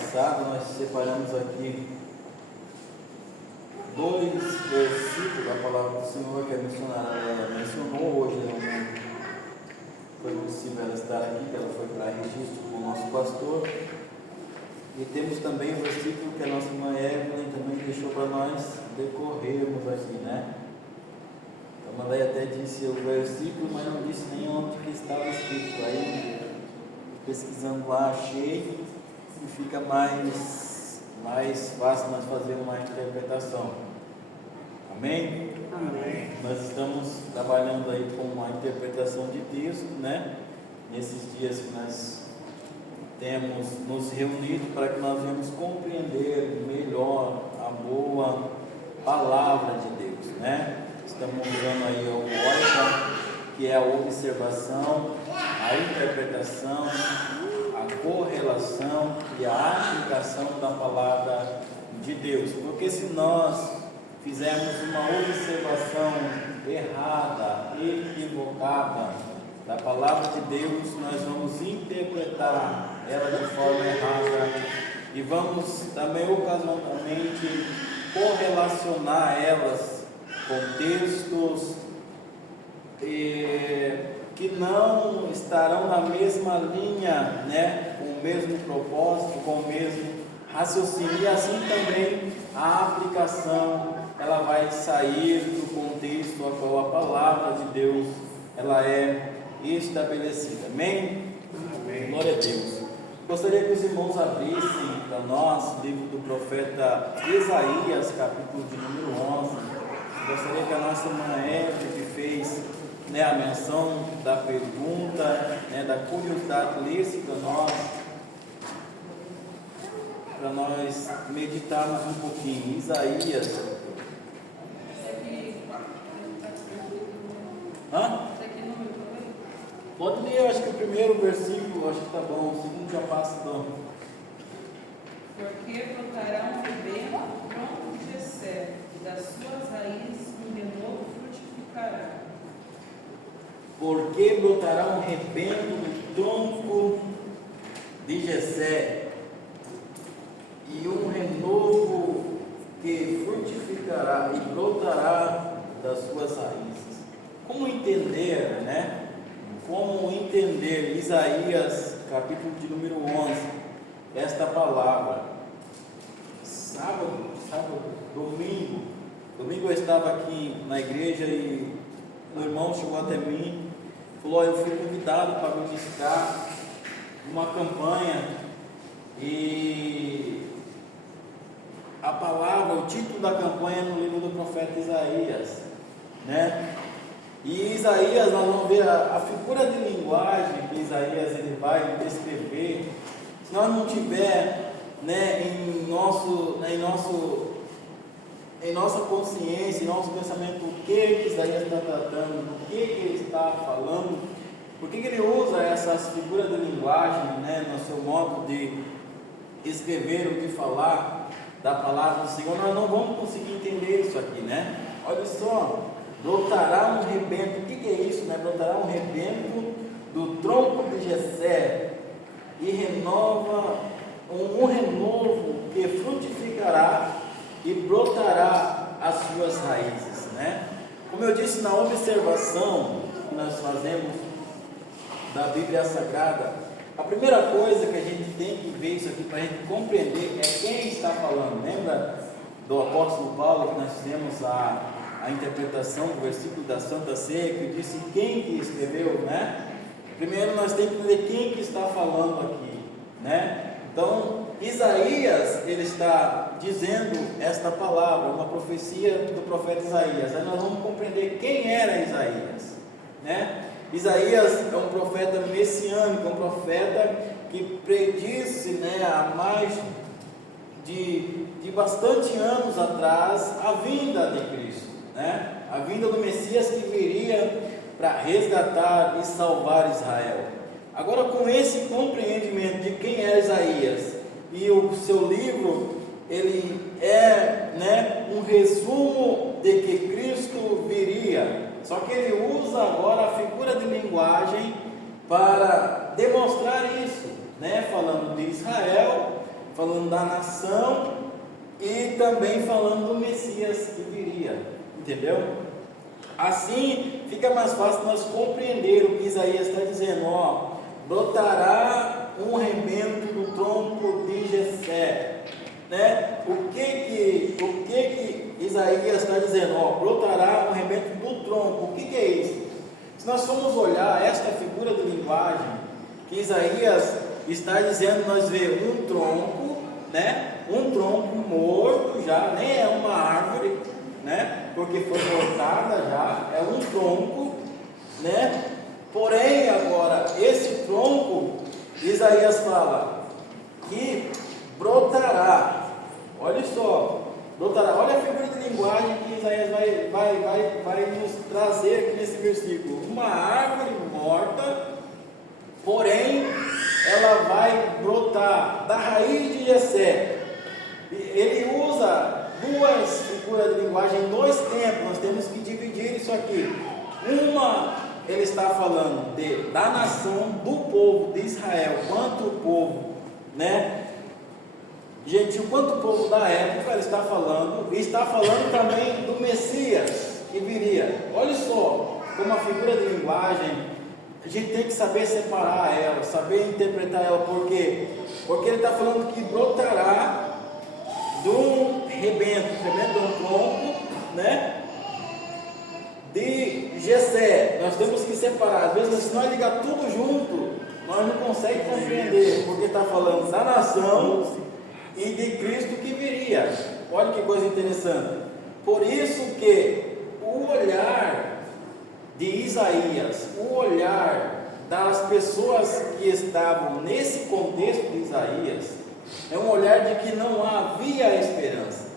passada nós separamos aqui dois versículos da palavra do Senhor que a missionária mencionou. Hoje não foi possível ela estar aqui, que ela foi para registro com o nosso pastor. E temos também o versículo que a nossa irmã Evelyn também deixou para nós decorrermos aqui, né? A Mandaia até disse o versículo, mas não disse nem onde que estava escrito. Aí, pesquisando lá, achei e fica mais fácil nós fazermos uma interpretação. Amém? Amém. Nós estamos trabalhando aí com uma interpretação de texto, né? Nesses dias que nós temos nos reunido para que nós venhamos compreender melhor a boa palavra de Deus, né? Estamos usando aí o OICA, que é a observação, a interpretação, a correlação e a aplicação da palavra de Deus. Porque se nós fizermos uma observação errada, equivocada da palavra de Deus, nós vamos interpretar ela de forma errada e vamos também ocasionalmente correlacionar elas com textos que não estarão na mesma linha, né, com o mesmo propósito, com o mesmo raciocínio, e assim também a aplicação ela vai sair do contexto a qual a palavra de Deus ela é estabelecida. Amém? Amém. Glória a Deus. Gostaria que os irmãos abrissem para nós o livro do profeta Isaías, capítulo de número 11. Gostaria que a nossa irmã Eve, que fez, né, a menção da pergunta, né, da curiosidade, lesse para nós meditarmos um pouquinho. Isaías. Pode ler, acho que o primeiro versículo, acho que está bom, o segundo já passa então. Porque brotará um rebento tronco de Jessé, e das suas raízes um renovo frutificará. Porque brotará um rebento do tronco de Jessé, e um renovo que frutificará e brotará das suas raízes. Como entender, né? Como entender Isaías, capítulo de número 11, esta palavra? Domingo eu estava aqui na igreja e o irmão chegou até mim, falou: eu fui convidado para ministrar uma campanha e a palavra, o título da campanha é no livro do profeta Isaías, né? E Isaías, nós vamos ver a figura de linguagem que Isaías ele vai descrever. Se nós não tiver, né, em nossa consciência, em nosso pensamento, o que Isaías está tratando, do que ele está falando, por que ele usa essas figuras de linguagem, né, no seu modo de escrever ou de falar da palavra do Senhor, nós não vamos conseguir entender isso aqui, né? Olha só. Brotará um rebento, o que é isso, né? Brotará um rebento do tronco de Jessé e renova um renovo que frutificará e brotará as suas raízes, né? Como eu disse, na observação que nós fazemos da Bíblia Sagrada, a primeira coisa que a gente tem que ver isso aqui para a gente compreender é quem está falando. Lembra do apóstolo Paulo que nós fizemos a interpretação do versículo da Santa Ceia, que disse quem que escreveu, né? Primeiro nós temos que ver quem que está falando aqui, né? Então, Isaías, ele está dizendo esta palavra, uma profecia do profeta Isaías. Aí nós vamos compreender quem era Isaías, né? Isaías é um profeta messiânico, um profeta que predisse, né, há mais de bastante anos atrás a vinda de Cristo, né? A vinda do Messias que viria para resgatar e salvar Israel. Agora, com esse compreendimento de quem era Isaías e o seu livro, ele é, né, um resumo de que Cristo viria. Só que ele usa agora a figura de linguagem para demonstrar isso, né? Falando de Israel falando da nação e também falando do Messias que viria, entendeu? Assim fica mais fácil nós compreender o que Isaías está dizendo, ó, brotará um rebento do tronco de Jessé, né? O que Isaías está dizendo, ó, brotará um rebento do tronco, o que é isso? Se nós formos olhar esta figura de linguagem que Isaías está dizendo, nós vemos um tronco, né? Um tronco morto já, nem é uma árvore, né? Porque foi cortada já, é um tronco, né? Porém, agora, esse tronco, Isaías fala que brotará. Olha só, brotará. Olha a figura de linguagem que Isaías vai nos trazer aqui nesse versículo. Uma árvore morta, porém, ela vai brotar da raiz de Jessé. Ele usa duas figuras de linguagem em dois tempos. Nós temos que dividir isso aqui. Uma, ele está falando da nação, do povo de Israel, quanto o povo, né, gentil, quanto o povo da época. Ele está falando, e está falando também do Messias que viria. Olha só como a figura de linguagem, a gente tem que saber separar ela, saber interpretar ela. Por quê? Porque ele está falando que brotará de um rebento de um tronco, né, de Jessé. Nós temos que separar. Às vezes, se nós ligar tudo junto, nós não conseguimos compreender, porque está falando da nação e de Cristo que viria. Olha que coisa interessante. Por isso que o olhar de Isaías, o olhar das pessoas que estavam nesse contexto de Isaías, é um olhar de que não havia esperança,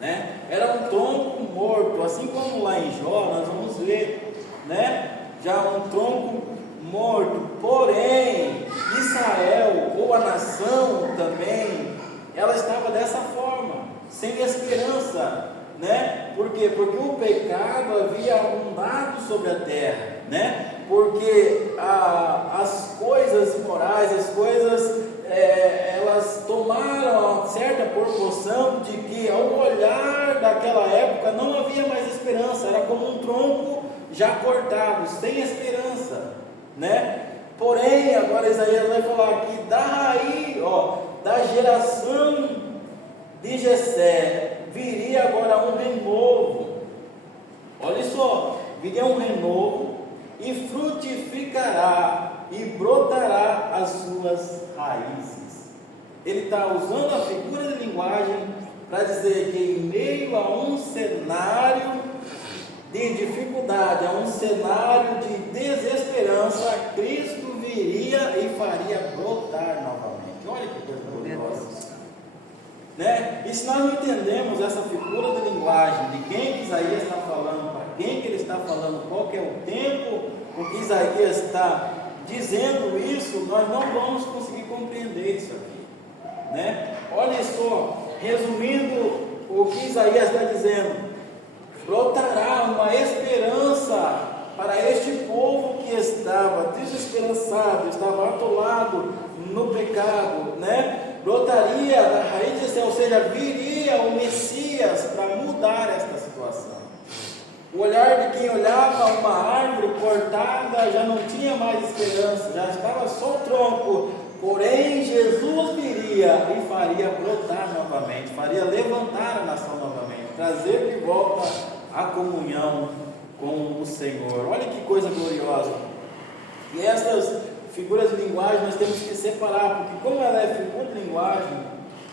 né? Era um tronco morto, assim como lá em Jó nós vamos ver, né? Já um tronco morto. Porém, Israel, ou a nação também, ela estava dessa forma, sem esperança, né? Por quê? Porque o pecado havia abundado sobre a terra, né? Porque as coisas imorais, as coisas, elas tomaram uma certa proporção de que ao olhar daquela época não havia mais esperança, era como um tronco já cortado, sem esperança, né? Porém, agora Isaías vai falar que da raiz, da geração de Jessé, viria agora um renovo. Olha só, viria um renovo e frutificará e brotará as suas raízes. Ele está usando a figura de linguagem para dizer que em meio a um cenário de dificuldade, a um cenário de desesperança, Cristo viria e faria brotar novamente. Olha que coisa gloriosa, né? E se nós não entendemos essa figura de linguagem, de quem Isaías está falando, para quem que ele está falando, qual que é o tempo com que Isaías está dizendo isso, nós não vamos conseguir compreender isso aqui, né? Olha só, resumindo o que Isaías está dizendo, brotará uma esperança para este povo que estava desesperançado, estava atolado no pecado, né? Brotaria da raiz de Jessé, ou seja, viria o Messias para mudar esta situação. O olhar de quem olhava uma árvore cortada já não tinha mais esperança, já estava só o tronco. Porém, Jesus viria e faria brotar novamente, faria levantar a nação novamente, trazer de volta a comunhão com o Senhor. Olha que coisa gloriosa. E essas figuras de linguagem nós temos que separar, porque como ela é figura de linguagem,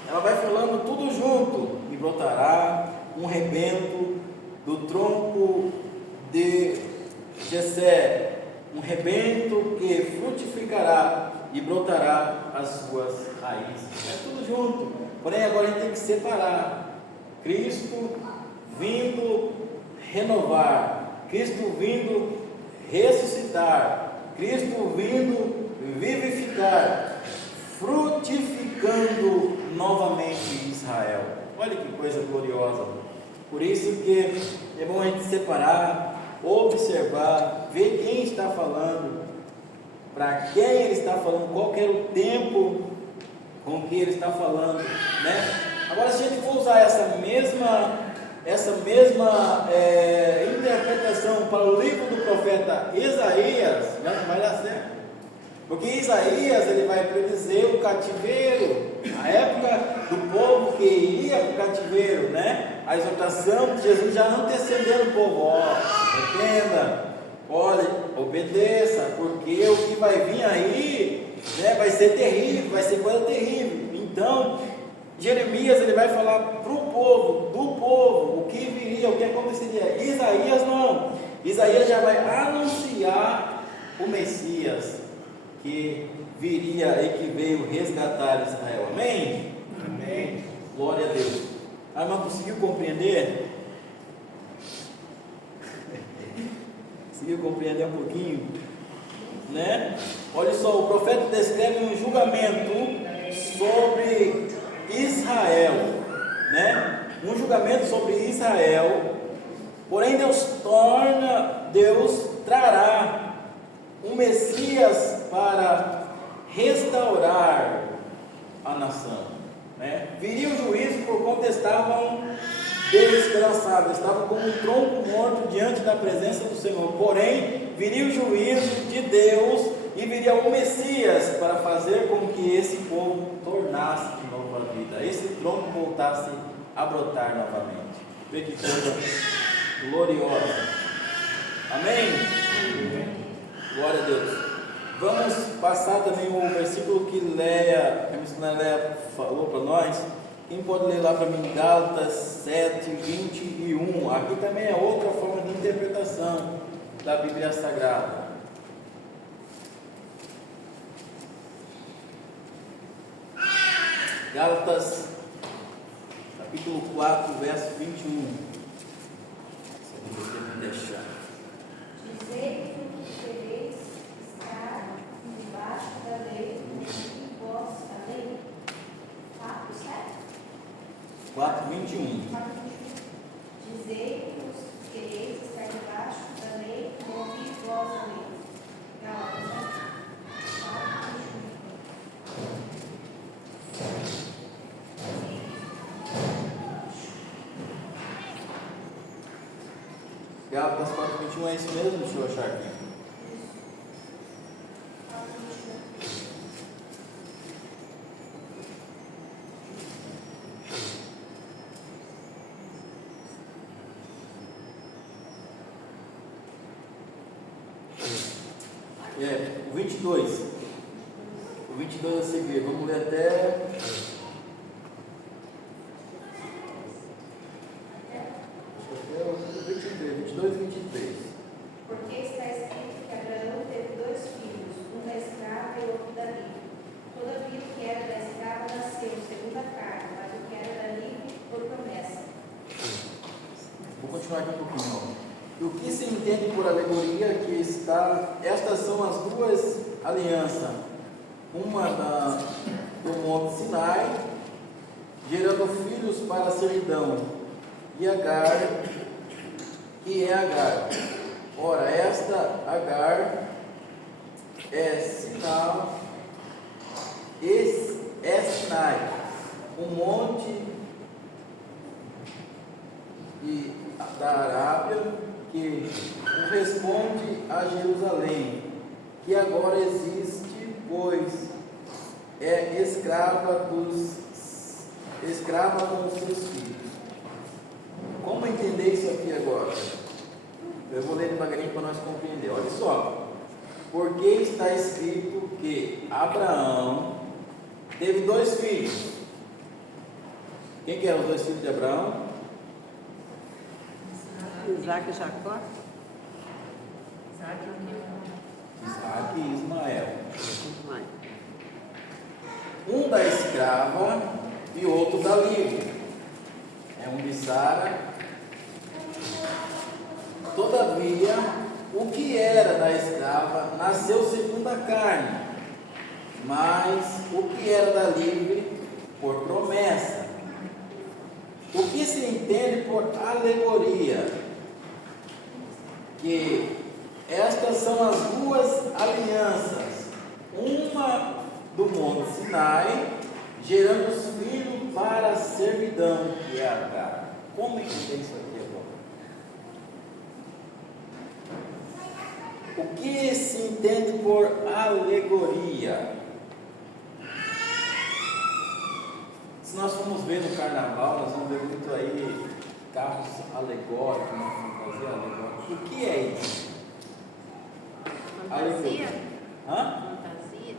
ela vai falando tudo junto. E brotará um rebento do tronco de Jessé, um rebento que frutificará e brotará as suas raízes. É tudo junto. Porém, agora a gente tem que separar. Cristo vindo renovar, Cristo vindo ressuscitar, Cristo vindo vivificar, frutificando novamente Israel. Olha que coisa gloriosa. Por isso que é bom a gente separar, observar, ver quem está falando, para quem ele está falando, qual que era o tempo com o que ele está falando, né? Agora, se a gente for usar essa mesma interpretação para o livro do profeta Isaías, não vai dar certo. Porque Isaías ele vai predizer o cativeiro, a época do povo que iria para o cativeiro, né? A exortação de Jesus já antecedendo o povo: ó, arrependa, olhe, obedeça, porque o que vai vir aí, né, vai ser terrível, vai ser coisa terrível. Então, Jeremias ele vai falar para o povo, do povo, o que viria, o que aconteceria. Isaías não. Isaías já vai anunciar o Messias que viria e que veio resgatar Israel. Amém? Amém. Glória a Deus. A irmã conseguiu compreender? Conseguiu compreender um pouquinho? Né? Olha só, o profeta descreve um julgamento sobre Israel, né? Um julgamento sobre Israel. Porém Deus trará um Messias para restaurar a nação, né? Viria o juízo por quanto estavam desesperançados, estavam como um tronco morto diante da presença do Senhor. Porém viria o juízo de Deus e viria o Messias para fazer com que esse povo tornasse de novo a vida, esse tronco voltasse a brotar novamente. Vê que coisa gloriosa. Amém? Glória a Deus. Vamos passar também o versículo que a missionária Leia falou para nós. Quem pode ler lá para mim? Gálatas 7, 21. Aqui também é outra forma de interpretação da Bíblia Sagrada. Gálatas, capítulo 4, verso 21. Se você me deixar. Dizei que o que quereis está debaixo da lei, e vós a lei. 4, 21. Dizei que os que quereis estar debaixo da lei, ouvi vós a lei. Gálatas 4, 21. Gálatas 4, 21 é isso mesmo? Deixa eu achar aqui. O 22. O 22 a seguir. Vamos ler até. O 22 e 23. Porque está escrito que Abraão teve 2 filhos, um da escrava e outro da livre. Todavia o que era da escrava nasceu segundo a carne, mas o que era da livre por promessa. Vou continuar aqui um pouquinho. E o que se entende por alegoria que estas são as duas alianças, uma do Monte Sinai, gerando filhos para a servidão, e Agar, que é Agar. Ora, esta Agar é Sinai, um monte da Arábia, que corresponde a Jerusalém, que agora existe, pois é escrava com os seus filhos. Como entender isso aqui agora? Eu vou ler devagarinho para nós compreender. Olha só. Porque está escrito que Abraão teve 2 filhos. Quem que eram os 2 filhos de Abraão? Isaac e Jacó. Isaac e Ismael. Mãe. Um da escrava e outro da livre. É um de Sara. Todavia, o que era da escrava nasceu segundo a carne, mas o que era da livre por promessa. O que se entende por alegoria? Que estas são as duas alianças, uma do Monte Sinai, gerando os filhos para a servidão, que é Agar. Como entender isso aqui agora? O que se entende por alegoria? Se nós formos ver no carnaval, nós vamos ver muito aí carros alegóricos, uma fantasia alegórica. O que é isso? Fantasia? Hã? Fantasia?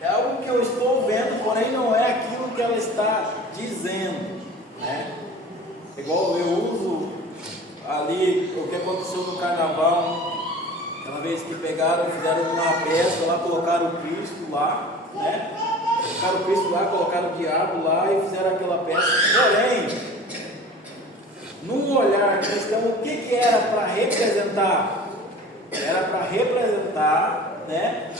É algo que eu estou vendo, porém não é aquilo que ela está dizendo, né? Igual eu uso ali o que aconteceu no carnaval, aquela vez que pegaram, fizeram uma peça lá, colocaram o Cristo lá, né? Colocaram o Cristo lá, colocaram o diabo lá e fizeram aquela peça. Porém, num olhar cristão, o que era para representar? Era para representar, né,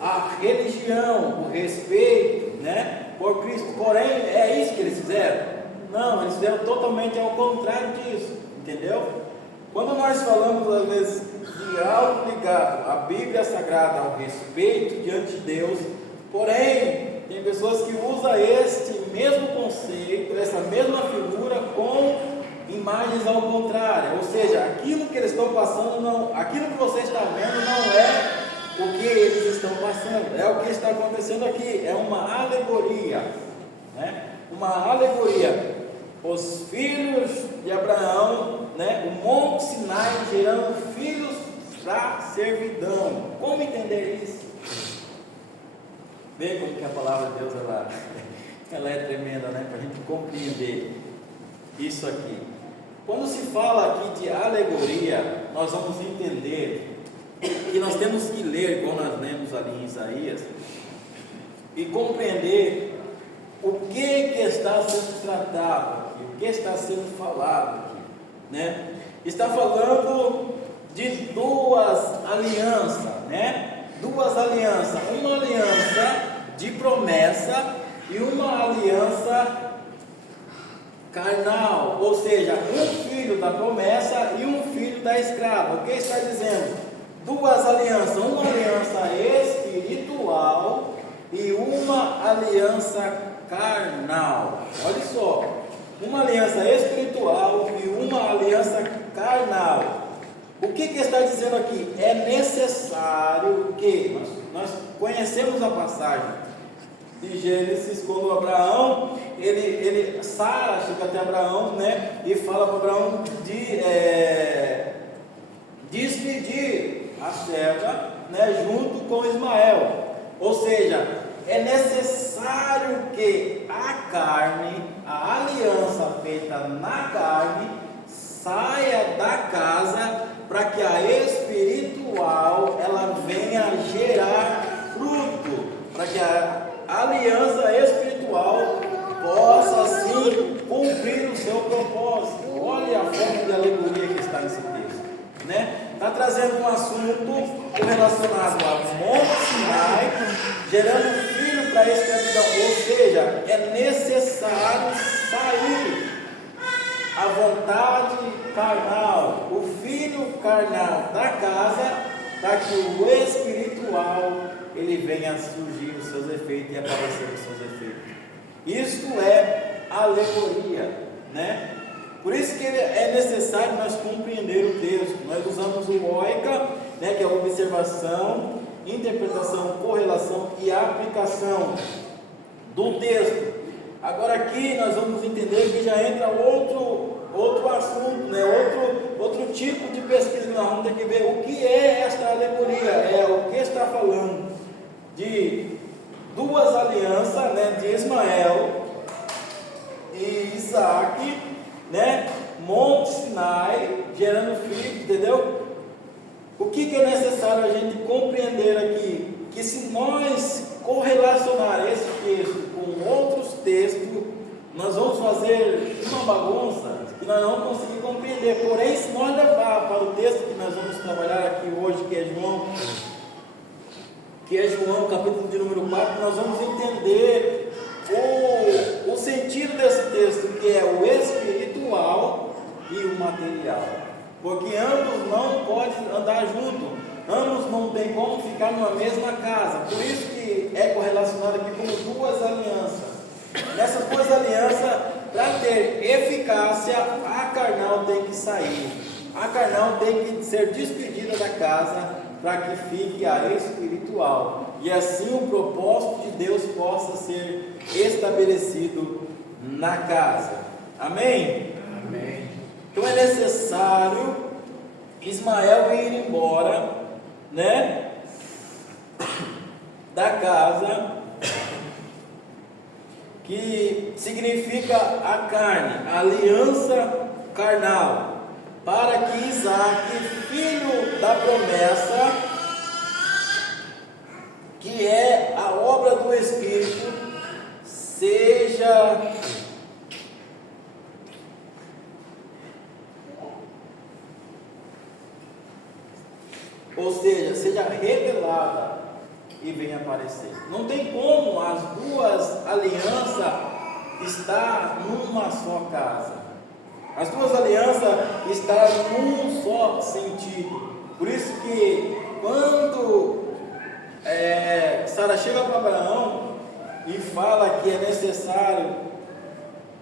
a religião, o respeito, né, por Cristo. Porém, é isso que eles fizeram? Não, eles fizeram totalmente ao contrário disso, entendeu? Quando nós falamos às vezes de algo ligado à Bíblia Sagrada, ao respeito diante de Deus, porém, tem pessoas que usam este mesmo conceito, essa mesma figura com imagens ao contrário, ou seja, aquilo que eles estão passando, não, aquilo que você está vendo não é o que eles estão passando, é o que está acontecendo aqui, é uma alegoria, né? Uma alegoria. Os filhos de Abraão, né? O Monte Sinai gerando filhos para servidão. Como entender isso? Vê como que a palavra de Deus ela é tremenda, né? Para a gente compreender isso aqui. Quando se fala aqui de alegoria, nós vamos entender que nós temos que ler, igual nós lemos ali em Isaías, e compreender o que está sendo tratado aqui, o que está sendo falado aqui, né? Está falando de duas alianças, né? Duas alianças, uma aliança de promessa e uma aliança carnal, ou seja, um filho da promessa e um filho da escrava. O que está dizendo? Duas alianças, uma aliança espiritual e uma aliança carnal. Olha só, uma aliança espiritual e uma aliança carnal. O que está dizendo aqui? É necessário que nós conhecemos a passagem de Gênesis, quando Abraão, Sara chega até Abraão, né, e fala para Abraão de despedir a serva, né, junto com Ismael. Ou seja, é necessário que a carne, a aliança feita na carne, saia da casa para que a espiritual ela venha gerar fruto, para que a aliança espiritual possa assim cumprir o seu propósito. Olha a forma de alegoria que está nesse texto, né? Está trazendo um assunto relacionado a Monte Sinai, gerando filho para a escravidão, ou seja, é necessário sair a vontade carnal, o filho carnal da casa, para que o espiritual ele venha a surgir os seus efeitos e aparecer os seus efeitos. Isto é alegoria, né? Por isso que é necessário nós compreender o texto. Nós usamos o OICA, né, que é a observação, interpretação, correlação e aplicação do texto. Agora aqui nós vamos entender que já entra outro assunto, né? outro tipo de pesquisa que nós vamos ter que ver o que é esta alegoria. É o que está falando de duas alianças, né, de Ismael e Isaac, né, Monte Sinai, gerando filhos, entendeu? O que é necessário a gente compreender aqui? Que se nós correlacionar esse texto com outros textos, nós vamos fazer uma bagunça que nós não vamos conseguir compreender. Porém, se nós levar para o texto que nós vamos trabalhar aqui hoje, que é João, capítulo de número 4, nós vamos entender o sentido desse texto, que é o espiritual e o material, porque ambos não podem andar juntos, ambos não tem como ficar numa mesma casa. Por isso que é correlacionado aqui como duas alianças. Nessas duas alianças, para ter eficácia, a carnal tem que sair. A carnal tem que ser despedida da casa para que fique a espiritual. E assim o propósito de Deus possa ser estabelecido na casa. Amém? Amém. Então é necessário Ismael ir embora, né, da casa, que significa a carne, a aliança carnal, para que Isaac, filho da promessa, que é a obra do Espírito, seja seja revelada e venha aparecer. Não tem como as duas alianças estar numa só casa. As duas alianças estão num só sentido. Por isso que quando Sara chega para Abraão e fala que é necessário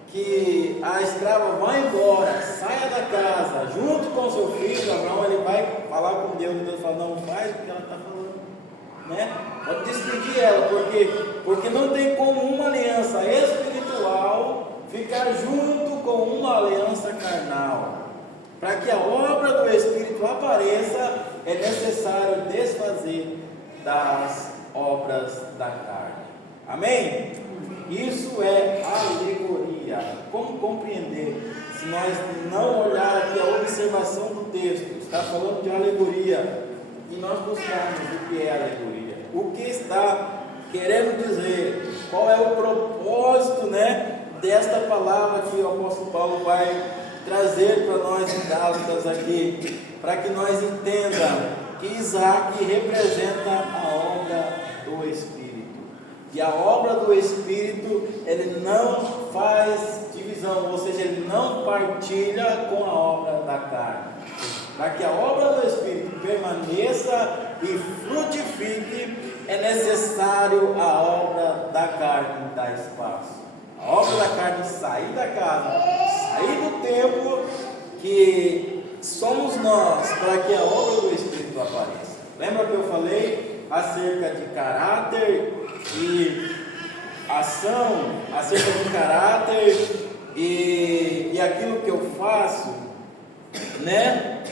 que a escrava vá embora, saia da casa, junto com seu filho, Abraão, ele vai falar com Deus, e Deus fala, não faz o que ela está falando, né? Pode despedir ela, porque não tem como uma aliança espiritual ficar junto com uma aliança carnal. Para que a obra do Espírito apareça, é necessário desfazer das obras da carne. Amém? Isso é alegoria. Como compreender? Se nós não olhar aqui a observação do texto, está falando de alegoria, e nós buscarmos o que é alegoria, o que está querendo dizer, qual é o propósito, né, desta palavra que o apóstolo Paulo vai trazer para nós em Gálatas aqui, para que nós entendamos que Isaac representa a obra do Espírito. E a obra do Espírito, ele não faz divisão, ou seja, ele não partilha com a obra da carne. Para que a obra do Espírito permaneça e frutifique, é necessário a obra da carne dar espaço. A obra da carne sair da casa, sair do templo, que somos nós, para que a obra do Espírito apareça. Lembra que eu falei acerca de caráter e ação, acerca de caráter e aquilo que eu faço, né?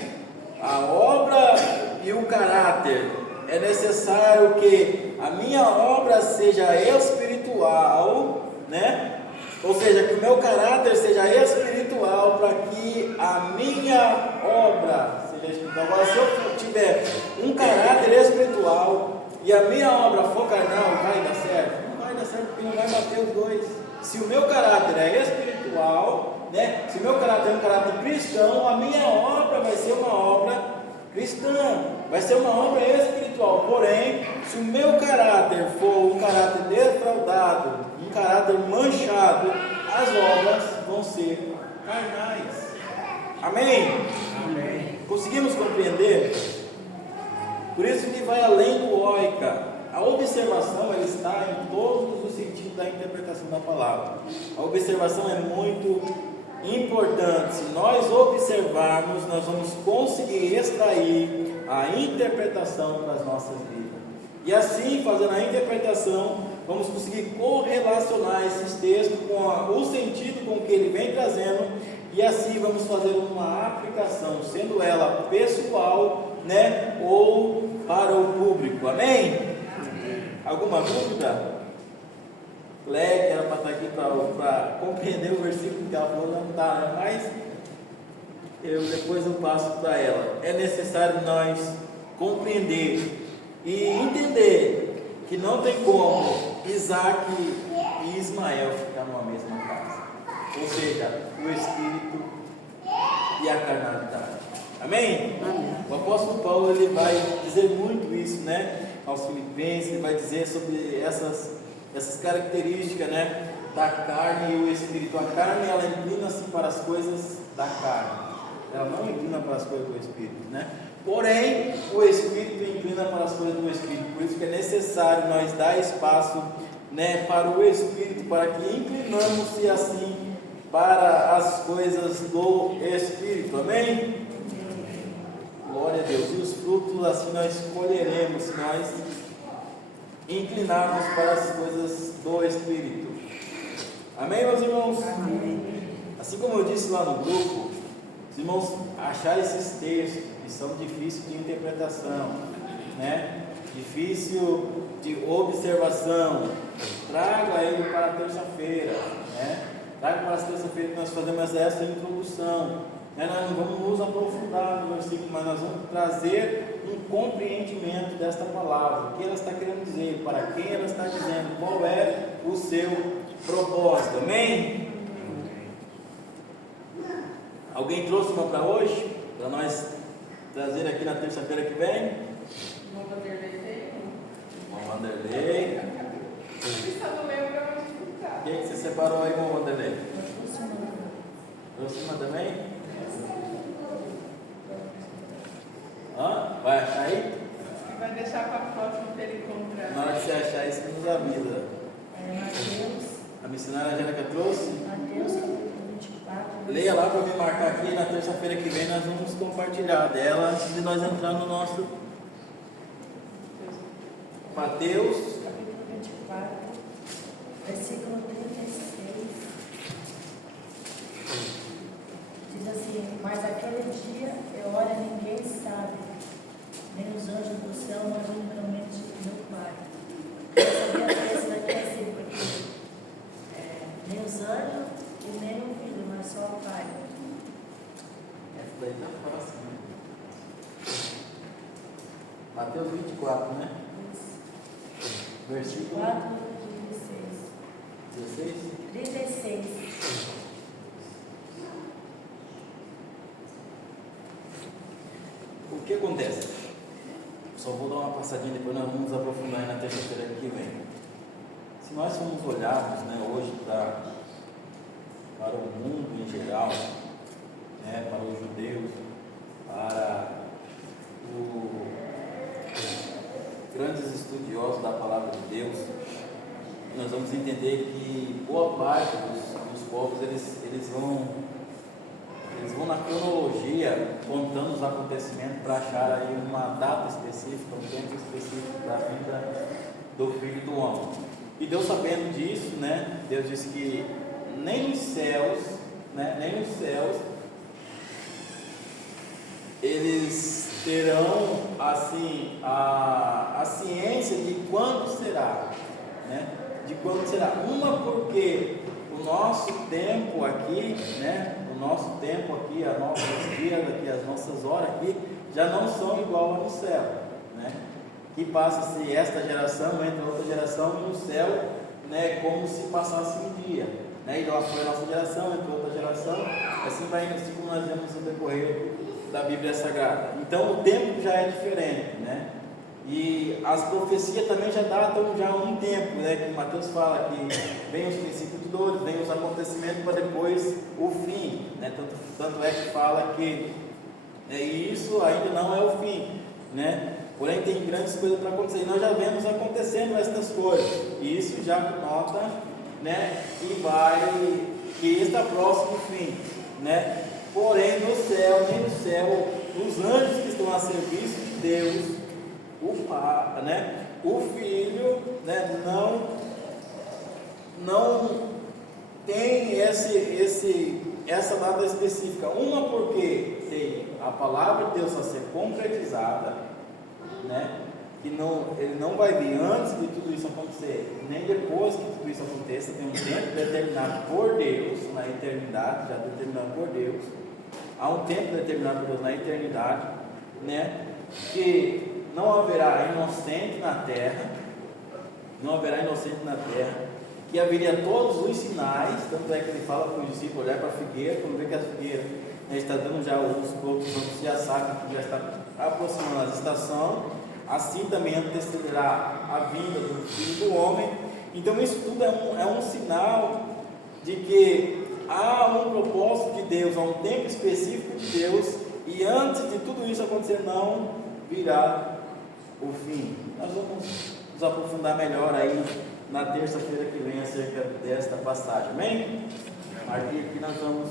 A obra e o caráter. É necessário que a minha obra seja espiritual, né? Ou seja, que o meu caráter seja espiritual para que a minha obra seja espiritual. Agora, se eu tiver um caráter espiritual e a minha obra for carnal, vai dar certo? Não vai dar certo, porque não vai bater os dois. Se o meu caráter é espiritual, né? Se o meu caráter é um caráter cristão, a minha obra vai ser uma obra cristã, vai ser uma obra espiritual. Porém, se o meu caráter for um caráter defraudado, um caráter manchado, as obras vão ser carnais. Amém? Amém. Conseguimos compreender? Por isso que vai além do oica. A observação, ela está em todos os sentidos da interpretação da palavra. A observação é muito importante. Se nós observarmos, nós vamos conseguir extrair a interpretação para as nossas vidas. E assim, fazendo a interpretação, vamos conseguir correlacionar esses textos com o sentido com que ele vem trazendo, e assim vamos fazer uma aplicação, sendo ela pessoal, né, ou para o público. Amém? Alguma dúvida? Clé, que era para estar aqui para compreender o versículo que ela falou, não dá, mas depois eu passo para ela. É necessário nós compreender e entender que não tem como Isaac e Ismael ficar numa mesma casa, ou seja, o Espírito e a carnalidade. Amém? Amém. O apóstolo Paulo, ele vai dizer muito isso, né, aos Filipenses. Ele vai dizer sobre essas características, né, da carne e o Espírito. A carne, ela inclina-se para as coisas da carne, ela não inclina para as coisas do Espírito, né? Porém, o Espírito inclina para as coisas do Espírito. Por isso que é necessário nós dar espaço, né, para o Espírito, para que inclinamos-se assim para as coisas do Espírito. Amém? Glória a Deus. E os frutos assim nós colheremos se nós inclinarmos para as coisas do Espírito. Amém, meus irmãos? Amém. Assim como eu disse lá no grupo, os irmãos achar esses textos que são difíceis de interpretação, né? Difícil de observação, traga ele para a terça-feira, né? Traga para a terça-feira que nós fazemos essa introdução, né? Nós não vamos nos aprofundar no versículo, mas nós vamos trazer um compreendimento desta palavra, o que ela está querendo dizer, para quem ela está dizendo, qual é o seu propósito. Amém? Alguém trouxe uma para hoje? Para nós trazer aqui na terça-feira que vem? Irmão Vanderlei tem? Irmão Vanderlei. Você só não lembra onde está. Quem que você separou aí, irmão Vanderlei? Trouxe uma também? Vai achar aí? E vai deixar para a próxima para ele encontrar. Na hora que você achar isso, nos avisa. Mateus, A missionária Angélica trouxe? Mateus capítulo 24. Leia lá para me marcar aqui. Na terça-feira que vem nós vamos compartilhar dela antes de nós entrar no nosso Mateus. Capítulo 24, versículo 36. Diz assim: mas aquele dia e hora ninguém sabe, nem os anjos do céu, mas unicamente meu Pai. Eu sabia esse daqui assim, porque nem os anjos e nem o filho, mas só o Pai. Essa daí tá fácil, né? Mateus 24, né? Versículo 4, 16. 36. O que acontece? Só vou dar uma passadinha, depois nós vamos nos aprofundar aí na terça-feira que vem. Se nós formos olharmos, né, hoje para o mundo em geral, né, para os judeus, para os grandes estudiosos da palavra de Deus, nós vamos entender que boa parte dos povos eles vão na cronologia contando os acontecimentos para achar aí uma data específica, um tempo específico da vida do Filho do Homem. E Deus, sabendo disso, né, Deus disse que nem os céus, eles terão assim a ciência de quando será, né? De quando será. Uma porque o nosso tempo aqui, né? O nosso tempo aqui, a nossos dias aqui, as nossas horas aqui, já não são igual ao no céu, né? Que passa-se esta geração, entra outra geração, e no céu, né, como se passasse um dia, né? E lá foi a nossa geração, entra outra geração, assim vai indo, assim como nós vemos no decorrer da Bíblia Sagrada. Então o tempo já é diferente, né? E as profecias também já datam já há um tempo, né? Que Mateus fala que vem os princípios de dores, vem os acontecimentos para depois o fim, né? Tanto é que fala que isso ainda não é o fim, né? Porém tem grandes coisas para acontecer, e nós já vemos acontecendo estas coisas, e isso já nota, né? Que está próximo do fim, né? Porém no céu, nem no céu, os anjos que estão a serviço de Deus, o Pai, né? O Filho, né? Não tem essa data específica. Uma porque tem a palavra de Deus a ser concretizada, né? Que ele não vai vir antes de tudo isso acontecer, nem depois que tudo isso aconteça. Tem um tempo determinado por Deus na eternidade, já determinado por Deus. Há um tempo determinado por Deus na eternidade, né? Que não haverá inocente na terra, que haveria todos os sinais. Tanto é que ele fala para os discípulos olhar para a figueira, quando vê que a figueira, né, está dando já os frutos, já sabe que já está aproximando a estação, assim também antecederá a vinda do Filho do Homem. Então isso tudo é um sinal de que há um propósito de Deus, há um tempo específico de Deus, E antes de tudo isso acontecer, não virá o fim. Nós vamos nos aprofundar melhor aí na terça-feira que vem acerca desta passagem. Amém? Aqui nós vamos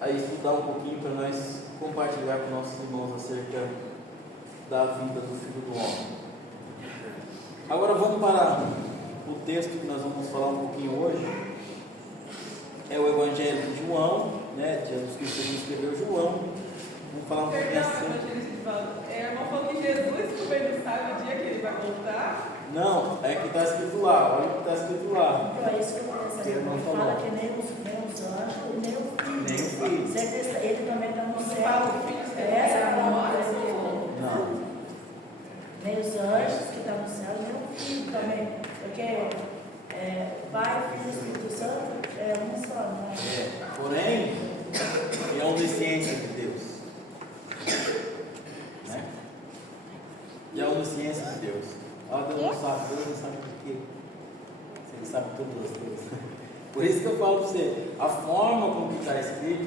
aí estudar um pouquinho para nós compartilhar com nossos irmãos acerca da vida do Filho do Homem. Agora vamos para o texto que nós vamos falar um pouquinho hoje. É o Evangelho de João, né? Jesus Cristo escreveu João. Vamos falar um pouquinho Perdão, assim. a irmã falou que Jesus também não sabe o dia que ele vai voltar. Não, é que está escrito lá. Olha o que está escrito lá. Então, é isso que eu quero saber. Ele não Ele falou. fala que nem os anjos e nem o filho. Nem o filho. Certeza, ele também está no Não céu. fala o filho que Essa é a era palavra nós, que ele falou. Não. Nem os anjos que estão no céu, nem o filho também. Porque Pai, Filho e Espírito Santo é um só, né? Porém, é a onisciência de Deus. Né? E a onisciência de Deus. Deus não sabe por quê. Ele sabe todas as coisas. Por isso que eu falo para você, a forma como está escrito,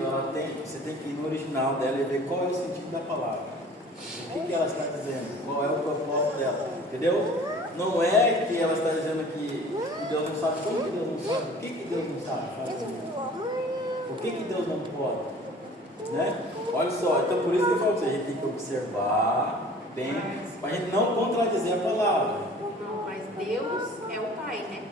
você tem que ir no original dela e ver qual é o sentido da palavra. O que ela está dizendo? Qual é o propósito dela? Entendeu? Não é que ela está dizendo que Deus não sabe. Como que Deus não sabe? O que Deus não sabe? Por que Deus não pode? Né? Olha só, então por isso que eu falo para você, a gente tem que observar bem, para a gente não contradizer a palavra. Não, mas Deus é o Pai, né?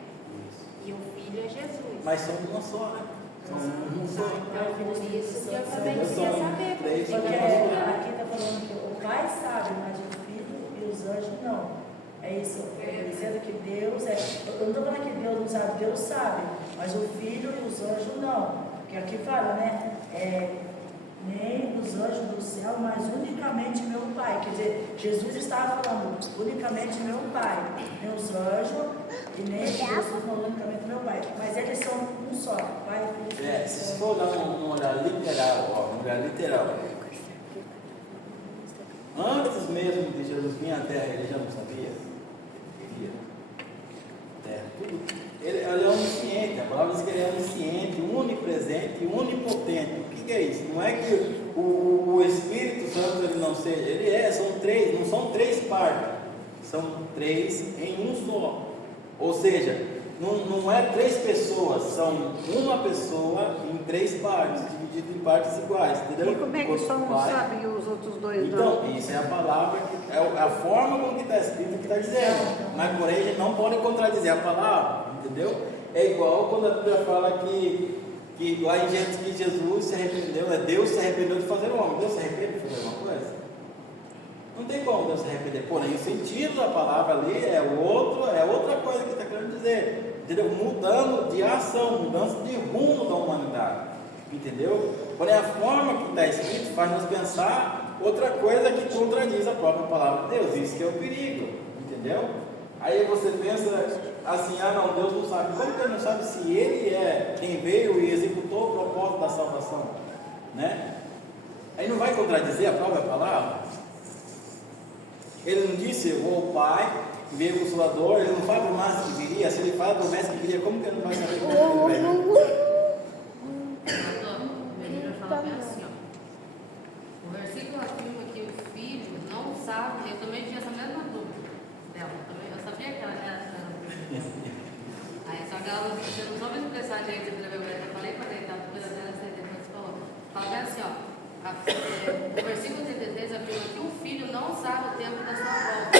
E o Filho é Jesus. Mas somos uma só, né? Somos um só. Então, por isso que eu também Eu queria sou saber. três, Porque somos aqui uma está falando que o Pai sabe, mas o Filho e os anjos não. É isso, dizendo que Deus é. Eu não estou falando que Deus não sabe, Deus sabe, mas o Filho e os anjos não. Porque aqui fala, né? Nem os anjos do céu, mas unicamente meu Pai. Quer dizer, Jesus estava falando unicamente meu Pai. Nem os anjos e nem Jesus falou unicamente meu Pai. Mas eles são um só, Pai e Filho. Se for dar um olhar literal, antes mesmo de Jesus vir à Terra, ele já não sabia? Ele via. Ele é onisciente, a palavra diz que ele é onisciente, onipresente e onipotente. O que é isso? Não é que o Espírito Santo ele não seja, ele são três, não são três partes, são três em um só. Ou seja, não é três pessoas, são uma pessoa em três partes, dividido em partes iguais, entendeu? E como é que só um sabe e os outros dois Então, não? isso é a palavra, é a forma como que está escrito que está dizendo. Mas porém a gente não pode contradizer a palavra, entendeu? É igual quando a Bíblia fala que lá em Gênesis que Jesus se arrependeu, né? Deus se arrependeu de fazer o homem. Deus se arrepende de fazer uma coisa? Não tem como Deus se arrepender. Porém, o sentido da palavra ali é outra coisa que está querendo dizer. Entendeu? Mudando de ação, mudança de rumo da humanidade. Entendeu? Porém, a forma que está escrito faz nos pensar outra coisa que contradiz a própria palavra de Deus. Isso que é o perigo. Entendeu? Aí você pensa assim, não, Deus não sabe. Como que ele não sabe se ele é quem veio e executou o propósito da salvação? Né? Aí não vai contradizer a própria palavra? Ele não disse, o Pai veio o Consolador, ele não fala a promessa que viria. Se ele fala a promessa que viria, como que ele não vai saber como ele vem? Melhor falar bem assim, ó. O versículo afirma que o filho não sabe. Eu também tinha essa mesma dúvida dela. Eu sabia que ela era. Aí só que ela não soube expressar direito de escrever. Eu falei para ele, tá? Depois depois falou. Fala bem assim, ó. O versículo 33 afirma que o filho não sabe o tempo da sua volta.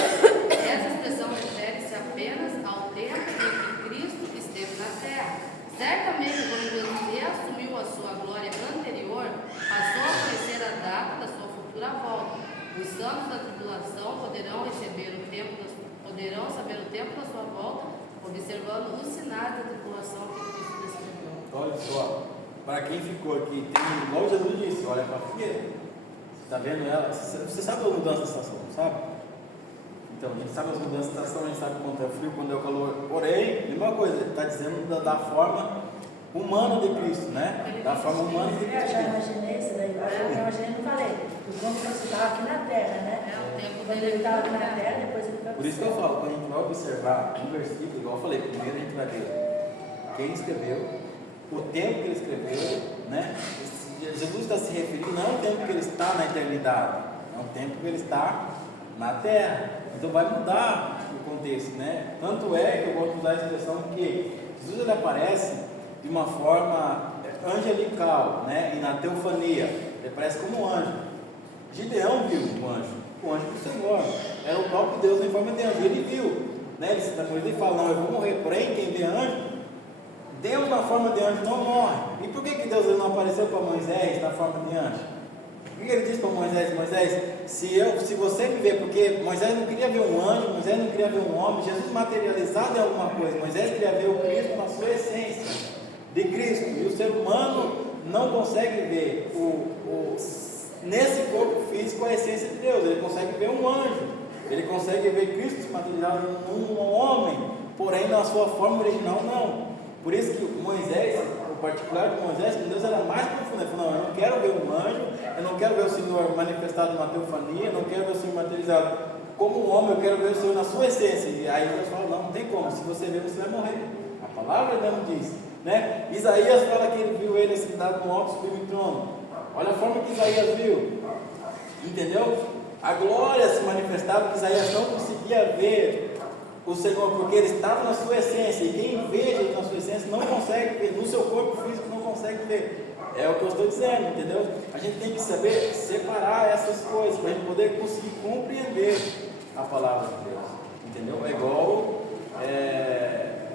Essa expressão refere-se apenas ao tempo em que Cristo esteve na terra. Certamente, quando Jesus reassumiu a sua glória anterior, passou a conhecer a data da sua futura volta. Os santos da tribulação poderão saber o tempo da sua volta, observando os sinais da tribulação que Cristo descreveu. Olha só, para quem ficou aqui, igual Jesus disse, olha para a figueira. Está vendo ela? Você sabe a mudança da estação, sabe? Então, a gente sabe as mudanças da estação, a gente sabe quando é frio, quando é o calor. Porém, mesma coisa, ele está dizendo da forma humana de Cristo, né? Da forma humana de Eu Cristo. já imaginei isso daí, eu imaginei, não falei. O quando você estava aqui na terra, né? O tempo Quando dele ele estava aqui na terra, depois ele foi Por isso que eu falo, quando a gente vai observar um versículo, igual eu falei, primeiro a gente vai ver quem escreveu, o tempo que ele escreveu, né? Jesus está se referindo não ao tempo que ele está na eternidade, é o tempo que ele está na terra. Então vai mudar o contexto, né? Tanto é que eu gosto de usar a expressão que Jesus ele aparece de uma forma angelical, né? E na teofania, ele aparece como um anjo. Gideão viu o anjo do Senhor, era o próprio Deus em forma de anjo, ele viu, né? Ele fala, não, eu vou morrer, porém quem vê anjo, Deus na forma de anjo não morre. E por que Deus ele não apareceu para Moisés na forma de anjo? O que ele disse para Moisés? Moisés, se você me ver, porque Moisés não queria ver um anjo, Moisés não queria ver um homem, Jesus materializado em alguma coisa, Moisés queria ver o Cristo na sua essência de Cristo, e o ser humano não consegue ver nesse corpo físico a essência de Deus, ele consegue ver um anjo, ele consegue ver Cristo materializado num homem, porém na sua forma original não. Por isso que Moisés, o particular de Moisés, com Deus era mais profundo. Ele falou, não, eu não quero ver um anjo, eu não quero ver o Senhor manifestado numa teofania, eu não quero ver o Senhor materializado como um homem, eu quero ver o Senhor na sua essência. E aí Deus fala, não tem como, se você ver, você vai morrer. A palavra mesmo diz, né? Isaías fala que ele viu ele sentado no alto sublime trono. Olha a forma que Isaías viu, entendeu? A glória se manifestava, que Isaías não conseguia ver o Senhor, porque ele estava na sua essência, e quem vê ele na sua essência não consegue ver, no seu corpo físico não consegue ver. É o que eu estou dizendo, entendeu? A gente tem que saber separar essas coisas, para a gente poder conseguir compreender a palavra de Deus, entendeu? É igual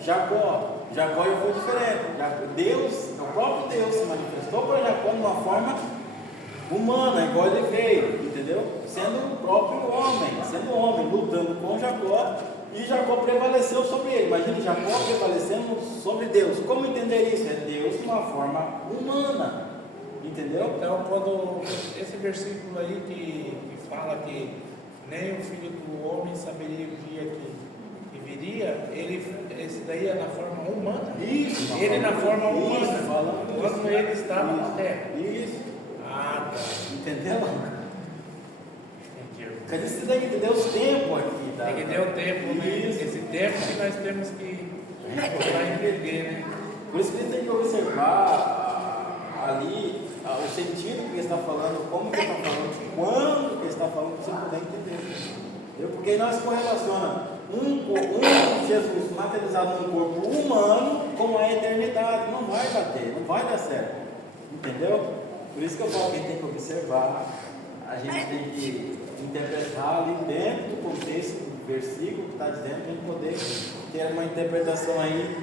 Jacó já foi diferente. Deus, o próprio Deus se manifestou para Jacó de uma forma humana, igual ele veio, entendeu? Sendo o próprio homem, lutando com Jacó, e Jacó prevaleceu sobre ele. Imagine Jacó prevalecendo sobre Deus. Como entender isso? É Deus de uma forma humana, entendeu? Então, quando esse versículo aí que fala que nem o filho do homem saberia o dia que viria, esse daí é na forma humana. Isso. Ele na forma humana. Isso, quando ele estava na terra. Isso. Ah, tá. Entendeu? Quer dizer, você tem que entender os tempos aqui, tá? Tem que ter o tempo, né? Esse tempo que nós temos que procurar entender, né? Por isso que a gente tem que observar ali o sentido que ele está falando, como que ele está falando, quando que ele está falando, para você poder entender. Entendeu? Porque aí nós correlacionamos um Jesus materializado num corpo humano com a eternidade. Não vai bater, não vai dar certo. Entendeu? Por isso que eu falo que a gente tem que observar, a gente tem que interpretar ali dentro do contexto do versículo que está dizendo, para a gente poder ter uma interpretação aí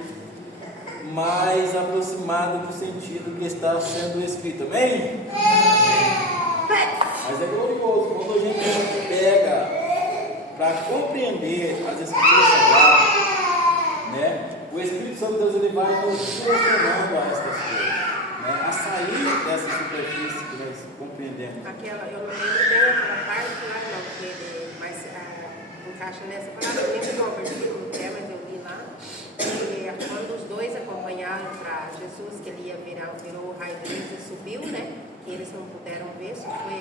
mais aproximada do sentido que está sendo escrito, amém? Mas é glorioso quando a gente pega para compreender as escrituras sagradas, né? O Espírito Santo de Deus ele vai nos direcionando a estas coisas, né? A sair dessa superfície que nós compreendemos. Eu não lembro bem aquela parte lá, não, mas encaixa nessa palavra. Eu lembro qual versículo que é, mas eu li lá. Que quando os dois acompanharam para Jesus, que ele ia virou o raio de luz e subiu, né? Que eles não puderam ver, só foi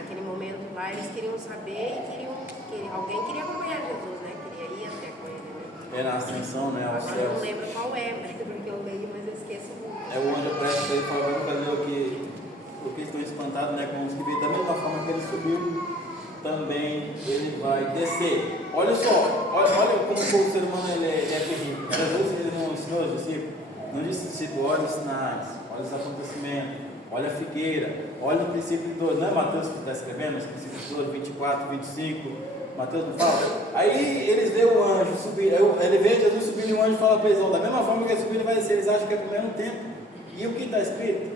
aquele momento lá, eles queriam saber e alguém queria acompanhar Jesus, né? Queria ir até com ele, né? É na ascensão, né? Ao céu. Eu não lembro qual é, porque eu leio, mas eu esqueço muito. É o anjo presta ele falando para ele porque estão espantados, né, com os que veio. Da mesma forma que ele subiu, também ele vai descer. Olha só, olha como o ser humano ele é terrível. Jesus ele não ensinou os discípulos, não disse aos discípulos, olha os sinais, olha os acontecimentos, olha a figueira, olha o princípio 12, não é Mateus que está escrevendo, os princípios 12, 24, 25, Mateus não fala? Aí eles veem o anjo subir, ele vê Jesus subir e o anjo fala para eles, da mesma forma que ele subir, ele vai descer, eles acham que é para o mesmo tempo. E o que está escrito?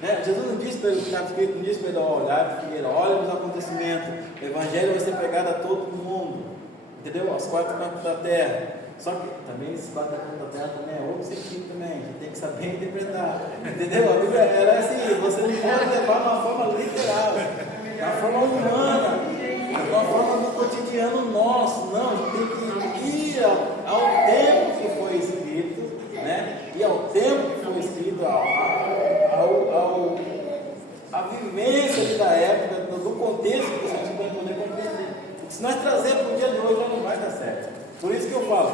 Né? Jesus não disse para ele o que está escrito, não disse para ele, olha, Figueira, olha os acontecimentos, o evangelho vai ser pregado a todo mundo, entendeu? Aos quatro cantos da terra. Só que também esses quatro cantos da terra também é outro sentido também, a gente tem que saber interpretar, entendeu? A Bíblia é assim, você não pode levar de uma forma literal, de uma forma humana, de uma forma do cotidiano nosso, não, a gente tem que ir ao tempo que foi escrito, né? E ao tempo que foi escrito, a vivência da época, do contexto que você vai poder compreender. Se nós trazermos para o dia de hoje, já não vai dar certo. Por isso que eu falo,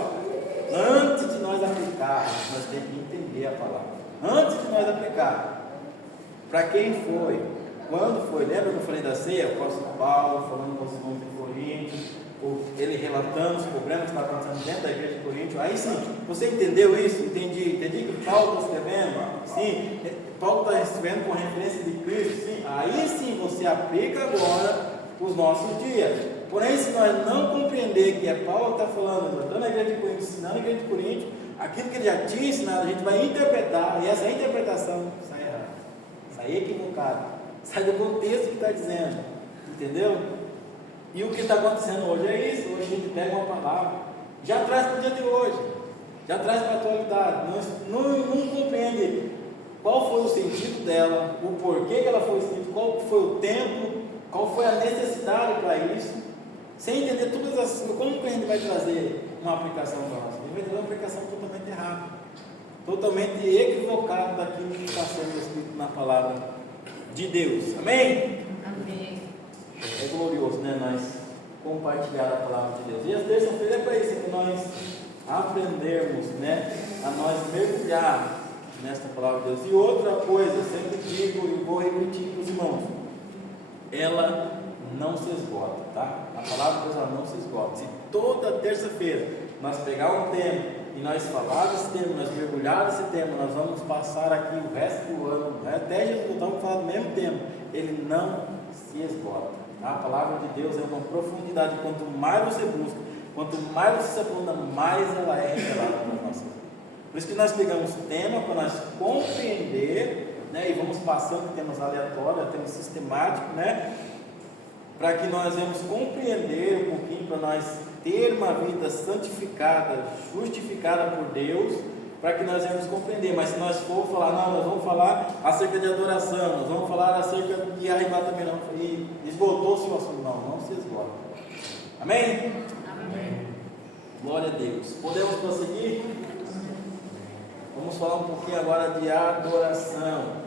antes de nós aplicar aplicar, nós temos que entender a palavra. Antes de nós aplicar, para quem foi, quando foi, lembra que eu falei da ceia? O apóstolo Paulo falando com os irmãos de Coríntios, ele relatando os problemas que estavam acontecendo dentro da igreja de Corinto. Aí sim, você entendeu isso? Entendi que Paulo está escrevendo? Sim, Paulo está escrevendo com referência de Cristo. Sim, aí sim você aplica agora os nossos dias. Porém, se nós não compreender que é Paulo que está falando, exortando a igreja de Corinto, ensinando a igreja de Corinto, aquilo que ele já tinha ensinado, a gente vai interpretar, e essa interpretação sai errada, sai equivocada, sai do contexto que está dizendo, entendeu? E o que está acontecendo hoje é isso. Hoje a gente pega uma palavra, já traz para o dia de hoje, já traz para a atualidade, não compreende qual foi o sentido dela, o porquê que ela foi escrita, qual foi o tempo, qual foi a necessidade para isso, sem entender todas as coisas. Como que a gente vai trazer uma aplicação nossa? A gente vai trazer uma aplicação totalmente errada, totalmente equivocada daquilo que está sendo escrito na palavra de Deus. Amém? Amém. É glorioso, né? Nós compartilhar a palavra de Deus. E a terça-feira é para isso, que nós aprendermos, né? A nós mergulhar nesta palavra de Deus. E outra coisa, sempre digo e vou repetir para os irmãos, ela não se esgota, tá? A palavra de Deus ela não se esgota. Se toda terça-feira nós pegar um tema e nós falar desse tema, nós mergulhar nesse tema, nós vamos passar aqui o resto do ano, até Jesus voltar a falar do mesmo tema, ele não se esgota. A palavra de Deus é uma profundidade. Quanto mais você busca, quanto mais você se aprofunda, mais ela é revelada para nós. Por isso que nós pegamos tema para nós compreender, né, e vamos passando temas aleatórios, temas sistemáticos, né, para que nós vamos compreender um pouquinho, para nós ter uma vida santificada, justificada por Deus, para que nós vamos compreender. Mas se nós for falar, não, nós vamos falar acerca de adoração, nós vamos falar acerca de arrebatamento, e esgotou-se o assunto. Não se esgota. Amém? Amém. Glória a Deus. Podemos prosseguir? Vamos falar um pouquinho agora de adoração.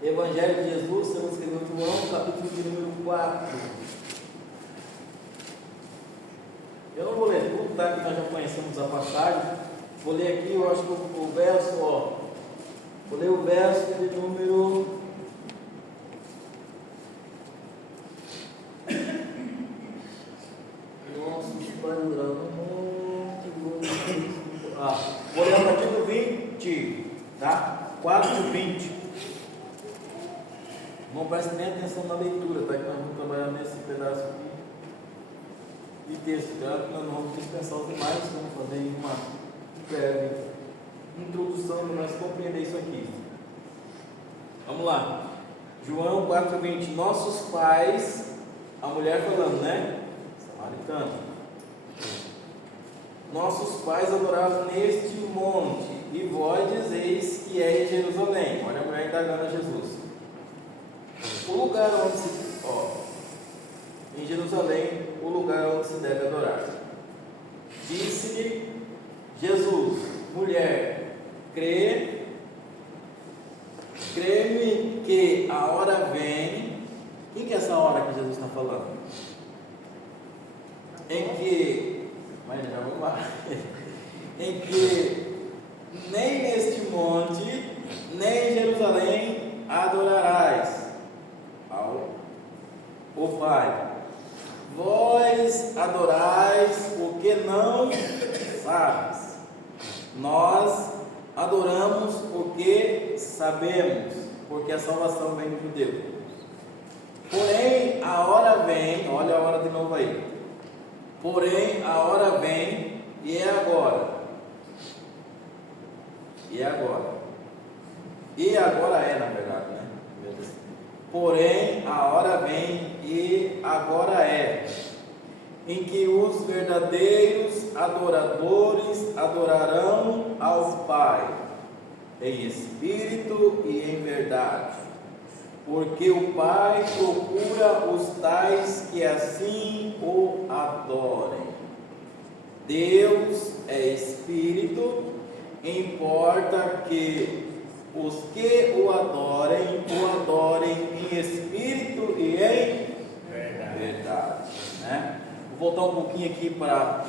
Evangelho de Jesus, estamos escrevendo João, capítulo de número 4. Eu não vou ler tudo, tá? Que nós já conhecemos a passagem. Vou ler aqui, eu acho que o verso, vou ler o verso de número 20, tá? 4:20. Não preste nem atenção na leitura, tá? Que nós vamos trabalhar nesse pedaço aqui de texto. Claro que nós não vamos dispensar os demais, vamos fazer uma breve introdução para nós compreender isso aqui. Vamos lá. João 4:20. Nossos pais, a mulher falando, né? Samaritano. Nossos pais adoravam neste monte, e vós dizeis que é em Jerusalém. Olha a mulher indagando a Jesus. O lugar onde se... em Jerusalém, o lugar onde se deve adorar. Disse-lhe Jesus: mulher, crê-me que a hora vem. Quem que é essa hora que Jesus está falando? Em que... mas já vamos lá. Em que nem neste monte, nem em Jerusalém adorarás o Pai. Vós adorais o que não sabes. Nós adoramos o que sabemos, porque a salvação vem do judeu. Porém, a hora vem, olha a hora de novo aí. Porém, a hora vem, e é agora. E é agora. E agora é, na verdade, né? Porém, a hora vem, e agora é, em que os verdadeiros adoradores adorarão ao Pai, em espírito e em verdade. Porque o Pai procura os tais que assim o adorem. Deus é espírito, importa que os que o adorem em espírito e em verdade. Né? Vou voltar um pouquinho aqui para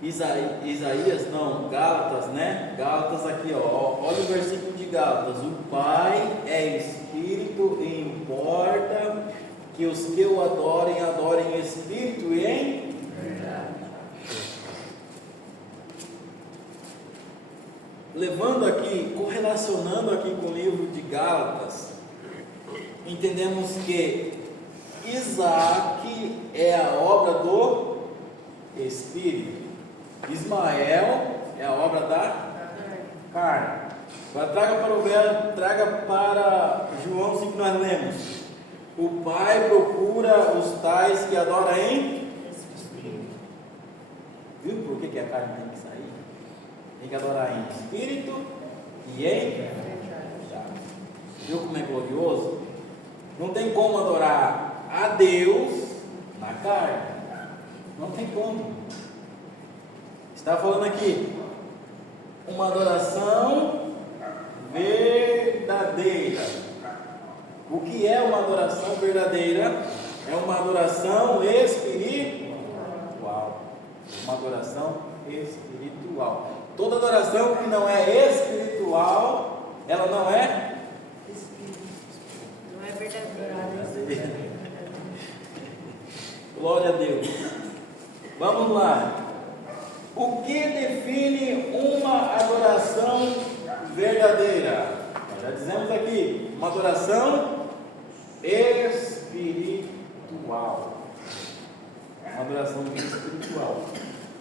Isaías, não, Gálatas, né? Gálatas aqui, ó. Olha o versículo de Gálatas. O Pai é Espírito e importa que os que o adorem, adorem em Espírito e em verdade. Levando aqui, correlacionando aqui com o livro de Gálatas, entendemos que Isaac é a obra do Espírito. Ismael é a obra da carne. Agora traga para João 5 que nós lemos. O Pai procura os tais que adoram em Espírito. Viu por que a carne tem que sair? Tem que adorar em Espírito e em verdade. Viu como é glorioso? Não tem como adorar a Deus na carne. Não tem como. Está falando aqui uma adoração verdadeira. O que é uma adoração verdadeira? É uma adoração espiritual. Uma adoração espiritual. Toda adoração que não é espiritual, ela não é Não é verdadeiro. Glória a Deus. Vamos lá. O que define uma adoração verdadeira? Nós já dizemos aqui, uma adoração espiritual. Uma adoração espiritual.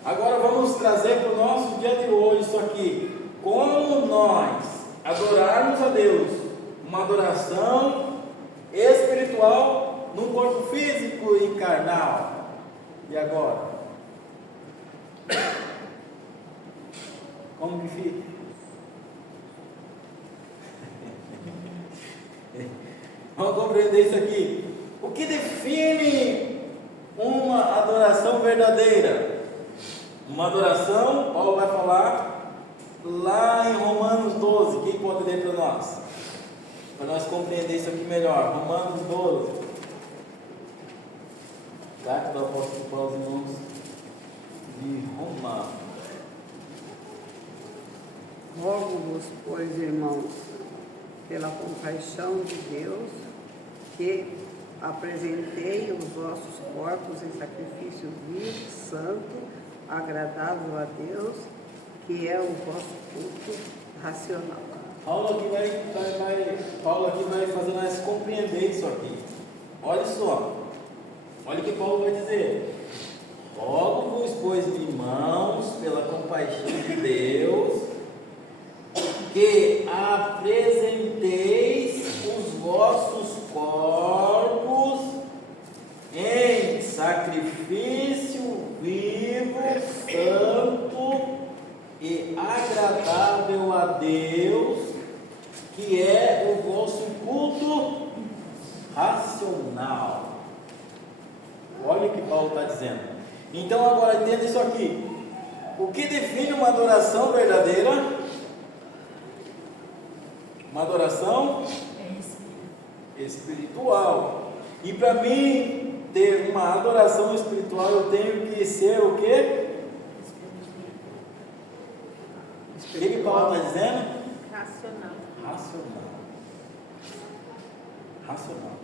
Agora vamos trazer para o nosso dia de hoje isso aqui. Como nós adorarmos a Deus, uma adoração espiritual no corpo físico e carnal. E agora? Como que fica? Vamos compreender isso aqui. O que define uma adoração verdadeira? Uma adoração, Paulo vai falar lá em Romanos 12. Quem pode ler para nós? Para nós compreender isso aqui melhor. Romanos 12. Carta do apóstolo Paulo aos irmãos de Roma. Rogo-vos, pois, irmãos, pela compaixão de Deus, que apresentei os vossos corpos em sacrifício vivo, santo, agradável a Deus, que é o vosso culto racional. Paulo aqui vai fazer nós compreender isso aqui. Olha só. Olha o que Paulo vai dizer. Rogo-vos, pois, irmãos, pela compaixão de Deus, que apresenteis os vossos corpos em sacrifício vivo, santo e agradável a Deus, que é o vosso culto racional. Olha o que Paulo está dizendo. Então agora entenda isso aqui. O que define uma adoração verdadeira? Uma adoração espiritual. E para mim ter uma adoração espiritual, eu tenho que ser o quê? O que Paulo está dizendo? Racional. Racional.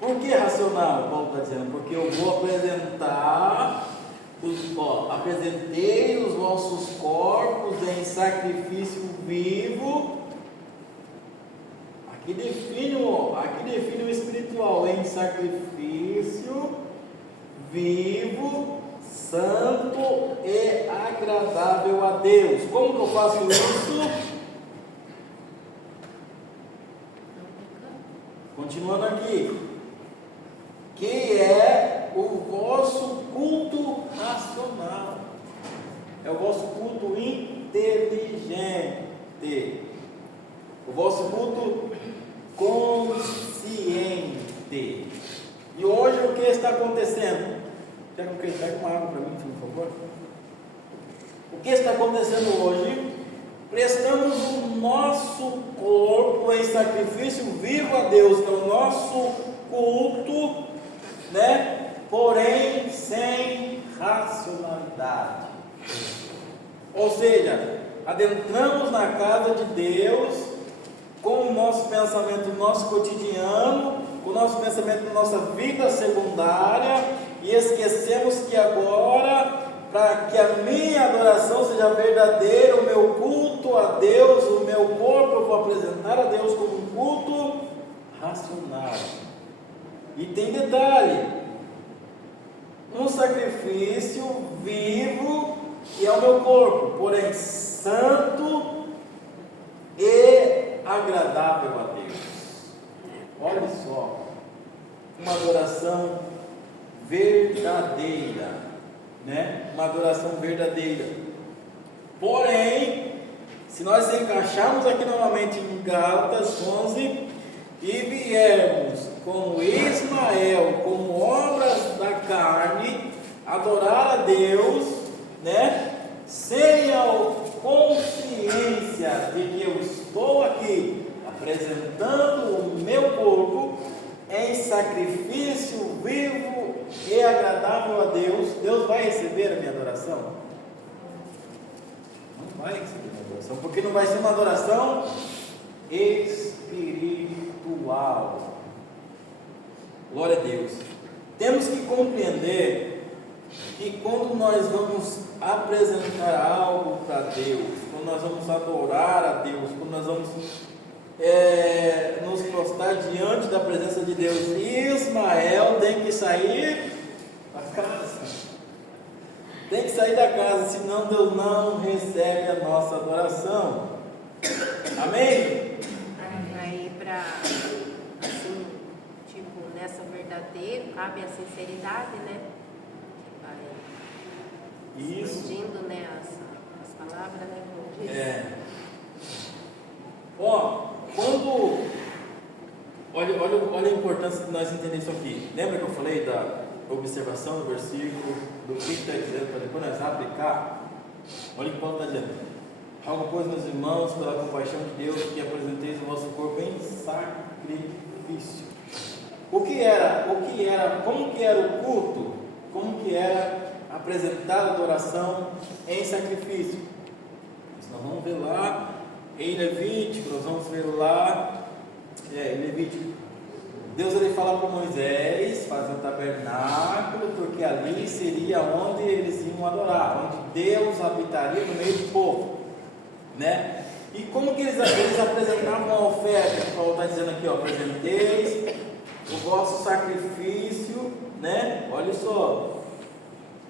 Por que racional? Paulo está dizendo, porque eu vou apresentar, apresentei os vossos corpos em sacrifício vivo. Aqui define o espiritual em sacrifício vivo, santo e agradável a Deus. Como que eu faço isso? Continuando aqui. Que é o vosso culto racional. É o vosso culto inteligente. O vosso culto consciente. E hoje o que está acontecendo? Pega uma água para mim, por favor. O que está acontecendo hoje? Prestamos o nosso corpo em sacrifício vivo a Deus, que é o nosso culto, né? Porém sem racionalidade. Ou seja, adentramos na casa de Deus com o nosso pensamento no nosso cotidiano, com o nosso pensamento na nossa vida secundária, e esquecemos que agora, para que a minha adoração seja verdadeira, o meu culto a Deus, o meu corpo eu vou apresentar a Deus como um culto racional. E tem detalhe: um sacrifício vivo, que é o meu corpo, porém santo e agradável a Deus. Olha só, uma adoração verdadeira, né? Uma adoração verdadeira. Porém, se nós encaixarmos aqui novamente em Gálatas 11 e viermos como Ismael, como obras da carne, adorar a Deus, né? Sem a consciência de que eu estou aqui apresentando o meu corpo em sacrifício vivo e agradável a Deus, Deus vai receber a minha adoração? Não vai receber a minha adoração, porque não vai ser uma adoração espiritual. Glória a Deus. Temos que compreender que quando nós vamos apresentar algo para Deus, quando nós vamos adorar a Deus, quando nós vamos nos prostrar diante da presença de Deus, Ismael tem que sair da casa. Tem que sair da casa, senão Deus não recebe a nossa adoração. Amém? Aí para, assim, tipo, nessa verdadeira, cabe a sinceridade, né? Isso. Medindo, né, as palavras, né, como diz. Ó, quando... Olha a importância de nós entender isso aqui. Lembra que eu falei da observação do versículo, do que está dizendo, para depois nós aplicar? Olha o que Paulo está dizendo. Rogo, pois, meus irmãos, pela compaixão de Deus, que apresenteis o vosso corpo em sacrifício. Como que era o culto? Como que era apresentar a adoração em sacrifício? Isso nós vamos ver lá em Levítico, nós vamos ver lá em Levítico. Deus ele fala para Moisés fazer um tabernáculo, porque ali seria onde eles iam adorar, onde Deus habitaria no meio do povo, né? E como que eles apresentavam a oferta? Paulo está dizendo aqui, ó, apresenteis o vosso sacrifício, né? Olha só,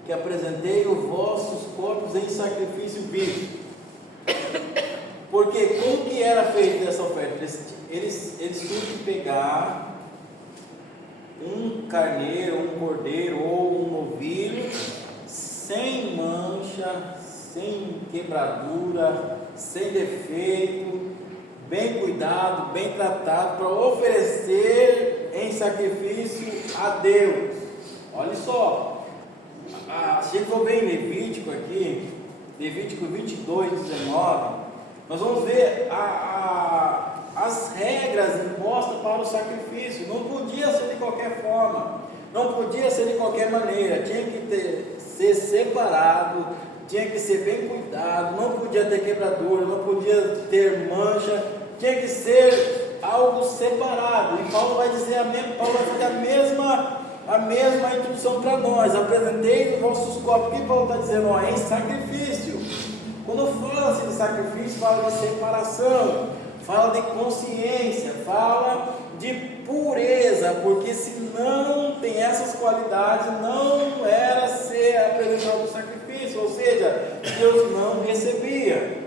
que apresentei os vossos corpos em sacrifício vivo. Porque como que era feita essa oferta? Eles tinham que pegar um carneiro, um cordeiro ou um novilho sem mancha, sem quebradura, sem defeito, bem cuidado, bem tratado, para oferecer em sacrifício a Deus. Olha só, se a gente for ver em Levítico aqui, Levítico 22, 19, nós vamos ver as regras impostas para o sacrifício. Não podia ser de qualquer forma, não podia ser de qualquer maneira, tinha que ser separado, tinha que ser bem cuidado, não podia ter quebradura, não podia ter mancha, tinha que ser algo separado. E Paulo vai dizer Paulo vai fazer a mesma instrução para nós: apresentei os vossos corpos. O que Paulo está dizendo? Em sacrifício. Quando fala-se de sacrifício, fala de separação, fala de consciência, fala de pureza, porque se não tem essas qualidades, não era ser apresentado o sacrifício, ou seja, Deus não recebia.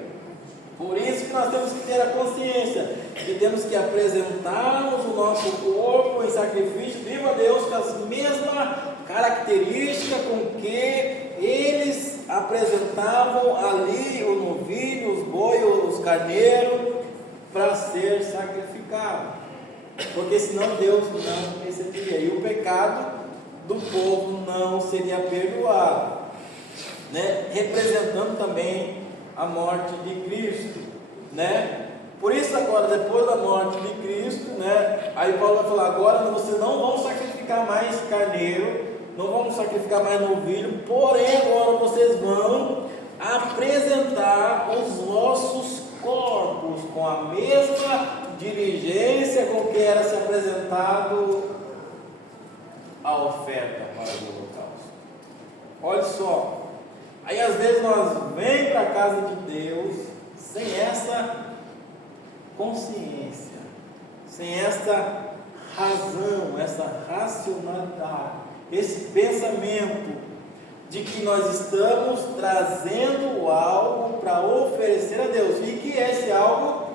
Por isso que nós temos que ter a consciência que temos que apresentarmos o nosso corpo em sacrifício vivo a Deus com as mesmas características com que eles apresentavam ali o novilho, os bois, os carneiros, para ser sacrificado, porque senão Deus não receberia, e o pecado do povo não seria perdoado, né? Representando também a morte de Cristo, né? Por isso agora, depois da morte de Cristo, né? Aí Paulo vai falar: agora vocês não vão sacrificar mais carneiro, não vão sacrificar mais novilho, porém agora vocês vão apresentar os vossos corpos com a mesma diligência com que era se apresentado a oferta para o holocausto. Olha só, aí às vezes nós vem para a casa de Deus sem essa consciência, sem essa razão, essa racionalidade, esse pensamento de que nós estamos trazendo algo para oferecer a Deus. E que é esse algo?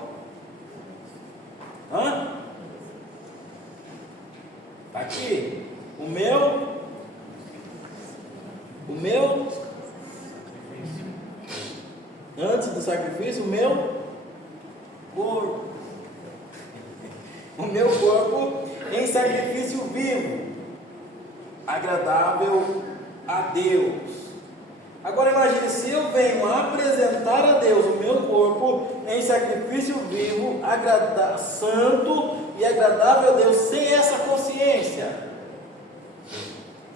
Está aqui. O meu antes do sacrifício, o meu corpo. O meu corpo em sacrifício vivo, agradável a Deus. Agora imagine, se eu venho apresentar a Deus o meu corpo em sacrifício vivo, santo e agradável a Deus, sem essa consciência.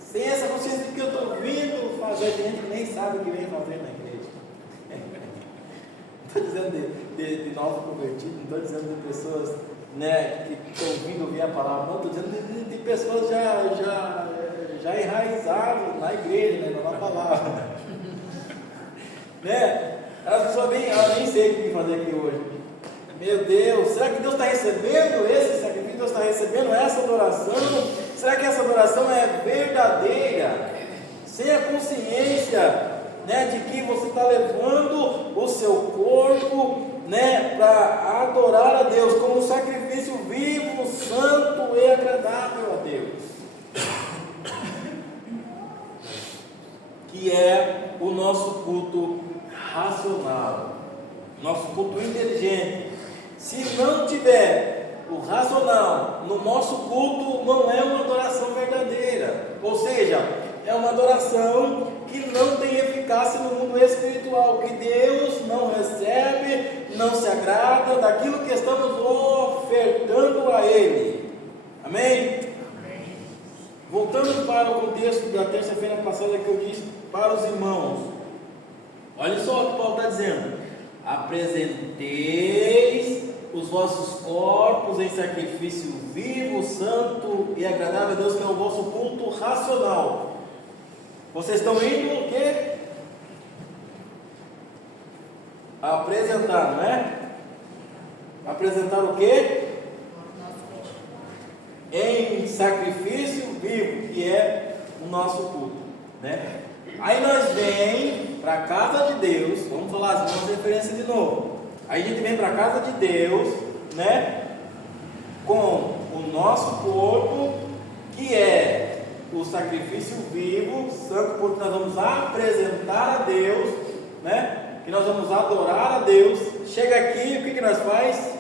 Sem essa consciência de que eu estou vindo fazer, tem gente que nem sabe o que vem fazer na igreja. Não estou dizendo de novos convertidos, não estou dizendo de pessoas, né, que estão ouvindo ouvir a palavra, não, estou dizendo de pessoas já enraizadas na igreja, né, na palavra. Né? As pessoas vêm, nem sei o que fazer aqui hoje. Meu Deus, será que Deus está recebendo esse sacrifício? Deus está recebendo essa adoração? Será que essa adoração é verdadeira? Sem a consciência, né, de que você está levando o seu corpo, né, para adorar a Deus como um sacrifício vivo, santo e agradável a Deus, que é o nosso culto racional, nosso culto inteligente. Se não tiver o racional no nosso culto, não é uma adoração verdadeira, ou seja, é uma adoração que não tem eficácia no mundo espiritual, que Deus não recebe, não se agrada daquilo que estamos ofertando a Ele. Amém? Voltando para o contexto da terça-feira passada que eu disse para os irmãos, olha só o que Paulo está dizendo: apresenteis os vossos corpos em sacrifício vivo, santo e agradável a Deus, que é o vosso culto racional. Vocês estão indo o quê? Apresentar, não é? Apresentar o quê? Em sacrifício vivo, que é o nosso culto, né? Aí nós vem para a casa de Deus, vamos falar as mesmas referências de novo. Aí a gente vem para a casa de Deus, né? Com o nosso corpo, que é o sacrifício vivo, santo, porque nós vamos apresentar a Deus, né? Que nós vamos adorar a Deus. Chega aqui, o que nós faz?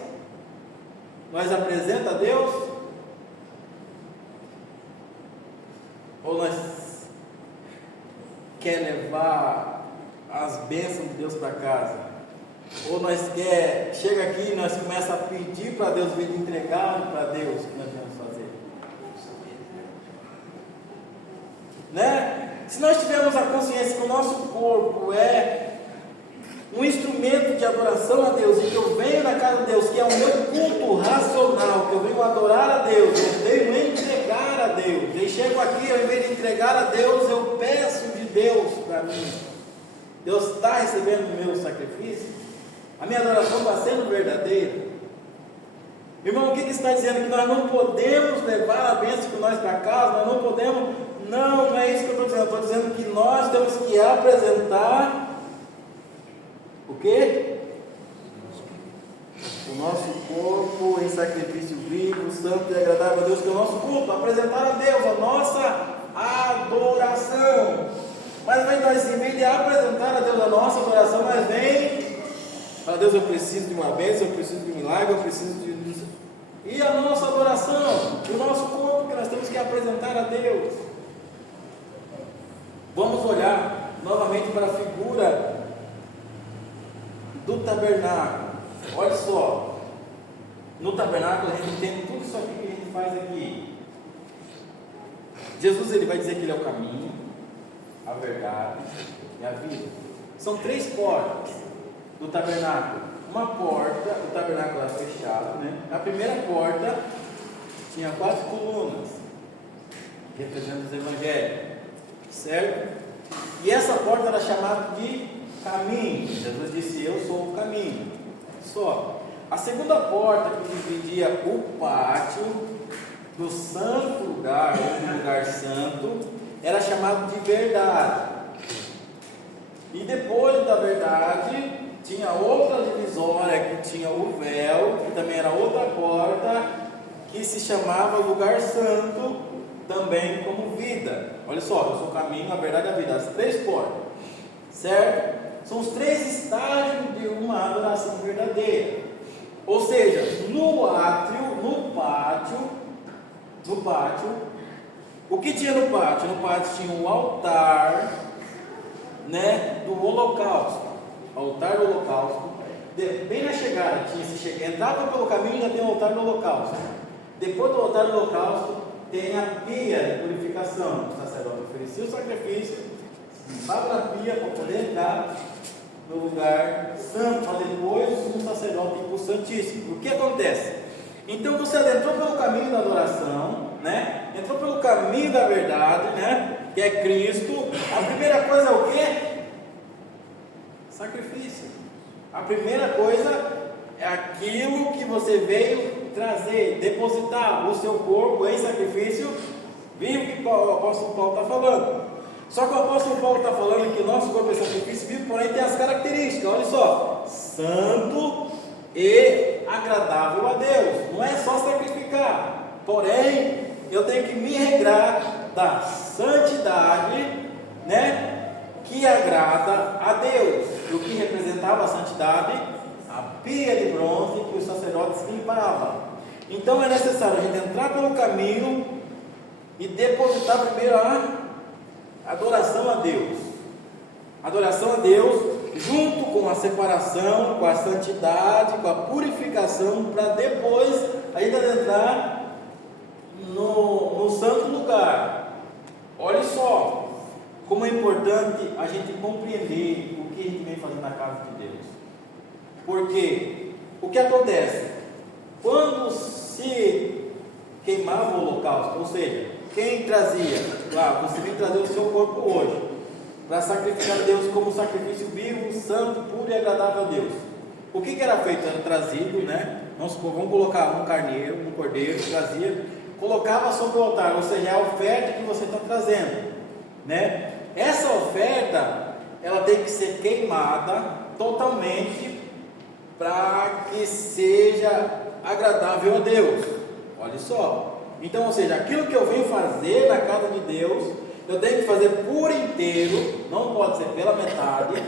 Nós apresenta a Deus? Ou nós quer levar as bênçãos de Deus para casa? Ou nós chega aqui e nós começa a pedir para Deus, vir entregar para Deus o que nós vamos fazer? Né? Se nós tivermos a consciência que o nosso corpo é um instrumento de adoração a Deus, e que eu venho na casa de Deus, que é o meu culto racional, que eu venho adorar a Deus, eu venho entregar a Deus, e chego aqui, ao invés de entregar a Deus, eu peço de Deus para mim. Deus está recebendo o meu sacrifício? A minha adoração está sendo verdadeira? Irmão, o que está dizendo? Que nós não podemos levar a bênção com nós para casa, nós não podemos. Não é isso que eu estou dizendo. Eu estou dizendo que nós temos que apresentar o quê? O nosso corpo em sacrifício vivo, santo e agradável a Deus, que é o nosso culto. Apresentar a Deus a nossa adoração. Mas nós, em vez de apresentar a Deus a nossa adoração, nós vem para Deus: eu preciso de uma bênção, eu preciso de um milagre, eu preciso de... E a nossa adoração, o nosso corpo que nós temos que apresentar a Deus. Vamos olhar novamente para a figura do tabernáculo. Olha só, no tabernáculo a gente tem tudo isso aqui que a gente faz aqui. Jesus, ele vai dizer que ele é o caminho, a verdade e a vida. São 3 portas do tabernáculo. Uma porta, o tabernáculo era fechado, né? A primeira porta tinha 4 colunas, representando os evangelhos, certo? E essa porta era chamada de caminho. Jesus disse: eu sou o caminho. Só. A segunda porta, que dividia o pátio do santo lugar, ou do lugar santo, era chamada de verdade. E depois da verdade, tinha outra divisória que tinha o véu, que também era outra porta, que se chamava lugar santo, também como vida. Olha só, eu sou o caminho, a verdade e a vida, as 3 portas, certo? São os 3 estágios de uma adoração verdadeira. Ou seja, no átrio, no pátio, o que tinha no pátio? No pátio tinha um altar, né, do holocausto. Altar do holocausto. Bem na chegada, entrava pelo caminho e já tem o altar do holocausto. Depois do altar do holocausto, tem a pia de purificação. O sacerdote oferecia o sacrifício, limpava na pia para poder entrar no lugar santo, para depois o sacerdote ir para o Santíssimo. O que acontece? Então você adentrou pelo caminho da adoração, né? Entrou pelo caminho da verdade, né? Que é Cristo. A primeira coisa é o quê? Sacrifício. A primeira coisa é aquilo que você veio trazer, depositar o seu corpo em sacrifício vivo, que o apóstolo Paulo está falando. Só que o apóstolo Paulo está falando que o nosso corpo é sacrifício vivo, porém tem as características, olha só: santo e agradável a Deus. Não é só sacrificar, porém eu tenho que me regrar da santidade, né, que agrada a Deus. E o que representava a santidade? A pia de bronze que os sacerdotes limpavam. Então é necessário a gente entrar pelo caminho e depositar primeiro a adoração a Deus. Adoração a Deus, junto com a separação, com a santidade, com a purificação, para depois a gente adentrar no santo lugar. Olha só como é importante a gente compreender o que a gente vem fazendo na casa de Deus. Porque o que acontece? Quando se queimava o holocausto, ou seja, quem trazia, claro, você vem trazer o seu corpo hoje, para sacrificar a Deus como sacrifício vivo, santo, puro e agradável a Deus. O que era feito? Era trazido, né? Vamos colocar um carneiro, um cordeiro, trazia, colocava sobre o altar, ou seja, é a oferta que você está trazendo, né? Essa oferta, ela tem que ser queimada totalmente para que seja agradável a Deus. Olha só. Então, ou seja, aquilo que eu venho fazer na casa de Deus, eu tenho que fazer por inteiro, não pode ser pela metade,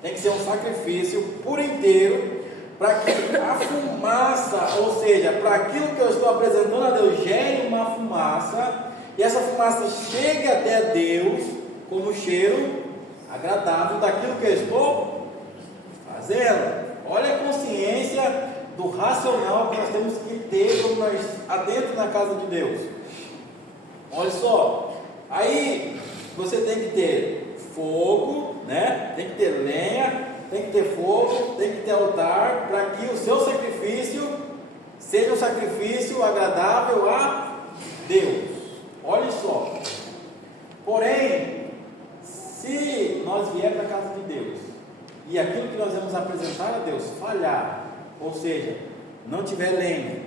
tem que ser um sacrifício por inteiro, para que a fumaça, ou seja, para aquilo que eu estou apresentando a Deus, gere uma fumaça, e essa fumaça chegue até Deus como cheiro agradável daquilo que eu estou fazendo. Olha a consciência do racional que nós temos que ter quando nós adentro na casa de Deus. Olha só, aí você tem que ter fogo, né? Tem que ter lenha, tem que ter fogo, tem que ter altar, para que o seu sacrifício seja um sacrifício agradável a Deus. Olha só. Porém, se nós viermos para a casa de Deus e aquilo que nós vamos apresentar a Deus falhar, ou seja, não tiver lenha,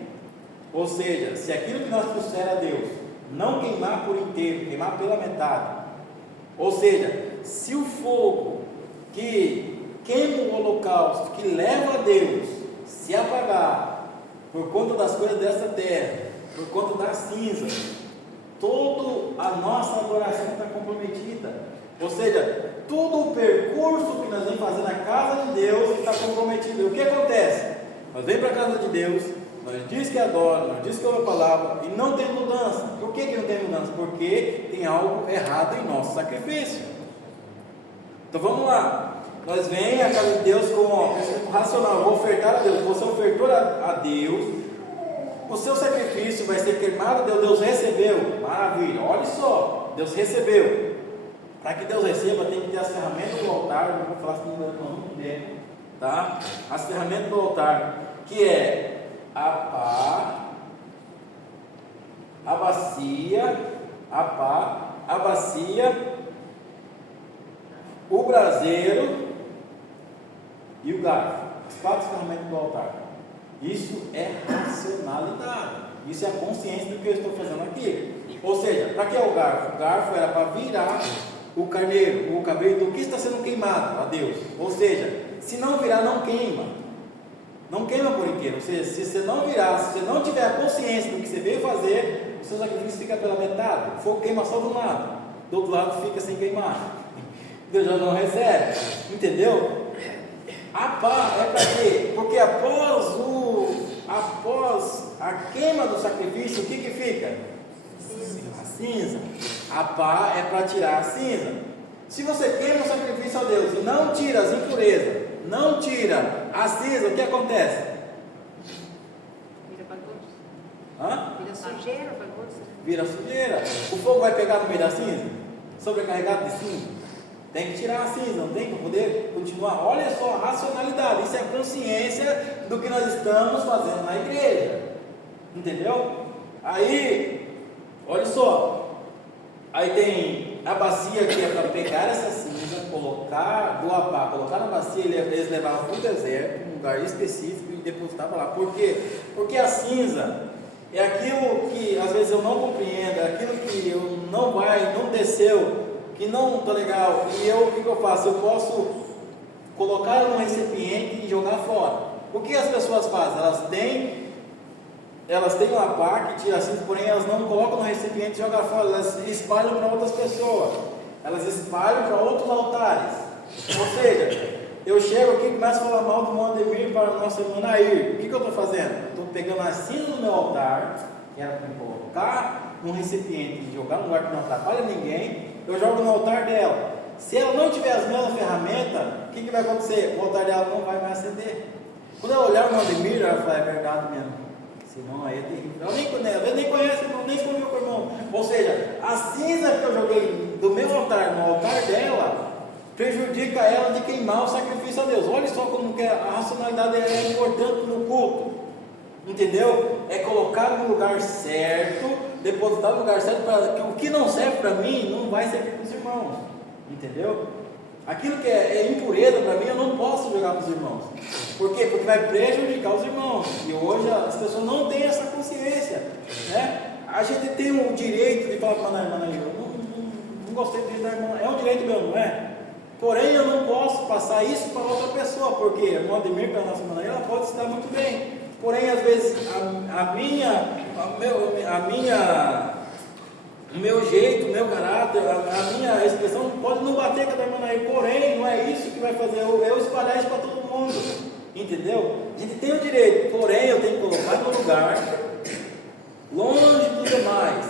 ou seja, se aquilo que nós trouxer a Deus não queimar por inteiro, queimar pela metade, ou seja, se o fogo que queima o holocausto, que leva a Deus, se apagar por conta das coisas dessa terra, por conta das cinzas, toda a nossa adoração está comprometida. Ou seja, todo o percurso que nós vamos fazer na casa de Deus está comprometido. E o que acontece? Nós vamos para a casa de Deus, nós diz que adora, nós diz que ouve a palavra e não tem mudança. Por que não tem mudança? Porque tem algo errado em nosso sacrifício. Então vamos lá. Nós vem à casa de Deus com o pensamento racional, eu vou ofertar a Deus. Você ofertou a Deus, o seu sacrifício vai ser queimado, Deus recebeu. Maravilha, olha só, Deus recebeu. Para que Deus receba, tem que ter as ferramentas do altar. Eu vou falar assim, não bem, tá? As ferramentas do altar, que é a pá, a bacia, o braseiro e o garfo. As 4 ferramentas do altar. Isso é racionalidade. Isso é a consciência do que eu estou fazendo aqui. Ou seja, para que é o garfo? O garfo era para virar o carneiro, o cabelo do que está sendo queimado a Deus. Ou seja, se não virar, não queima. Não queima por inteiro. Ou seja, se você não virar, se você não tiver a consciência do que você veio fazer, o seu sacrifício fica pela metade. O fogo queima só do lado, do outro lado fica sem queimar. Deus já não recebe. Entendeu? A pá é para quê? Porque após a queima do sacrifício, o que fica? A cinza. A pá é para tirar a cinza. Se você queima o sacrifício a Deus e não tira as impurezas, não tira a cinza, o que acontece? Vira bagunça. Hã? Vira sujeira, bagunça. Vira sujeira. O fogo vai pegar no meio da cinza? Sobrecarregado de cinza? Tem que tirar a cinza, não tem? Para poder continuar. Olha só a racionalidade. Isso é a consciência do que nós estamos fazendo na igreja. Entendeu? Aí, olha só. Aí tem a bacia que é para pegar essa cinza, colocar na bacia, eles levavam para o deserto, um lugar específico, e depositavam lá. Por quê? Porque a cinza é aquilo que às vezes eu não compreendo, é aquilo que eu não desceu, que não está legal. E o que eu faço? Eu posso colocar ela num recipiente e jogar fora. O que as pessoas fazem? Elas têm uma pá que tira a cinza, porém elas não colocam no recipiente e jogam fora, elas espalham para outras pessoas, elas espalham para outros altares. Ou seja, eu chego aqui e começo a falar mal do Mondemir para o nosso irmão Nair. O que eu estou fazendo? Estou pegando a cinza do meu altar, que era para colocar num recipiente e jogar num lugar que não atrapalha ninguém, eu jogo no altar dela. Se ela não tiver as mesmas ferramentas, o que vai acontecer? O altar dela não vai mais acender. Quando eu olhar o Mondemir, ela fala, é verdade mesmo. Esse irmão aí é terrível. Eu nem conheço, nem convivo com o irmão. Ou seja, a cinza que eu joguei do meu altar no altar dela prejudica ela de queimar o sacrifício a Deus. Olha só como que a racionalidade é importante no culto. Entendeu? É colocar no lugar certo, depositar no lugar certo, para que o que não serve para mim não vai servir para os irmãos. Entendeu? Aquilo que é impureza para mim, eu não posso jogar para os irmãos. Por quê? Porque vai prejudicar os irmãos. E hoje as pessoas não têm essa consciência, né? A gente tem o direito de falar para a irmã, não gostei disso da irmã. É um direito meu, não é? Porém, eu não posso passar isso para outra pessoa, porque a irmã Ademir, para a nossa irmã, ela pode estar muito bem. Porém, às vezes, o meu jeito, o meu caráter, a minha expressão pode não bater com a da irmã Nair, porém, não é isso que vai fazer eu espalhar isso para todo mundo, entendeu? A gente tem o direito, porém, eu tenho que colocar no lugar, longe dos demais.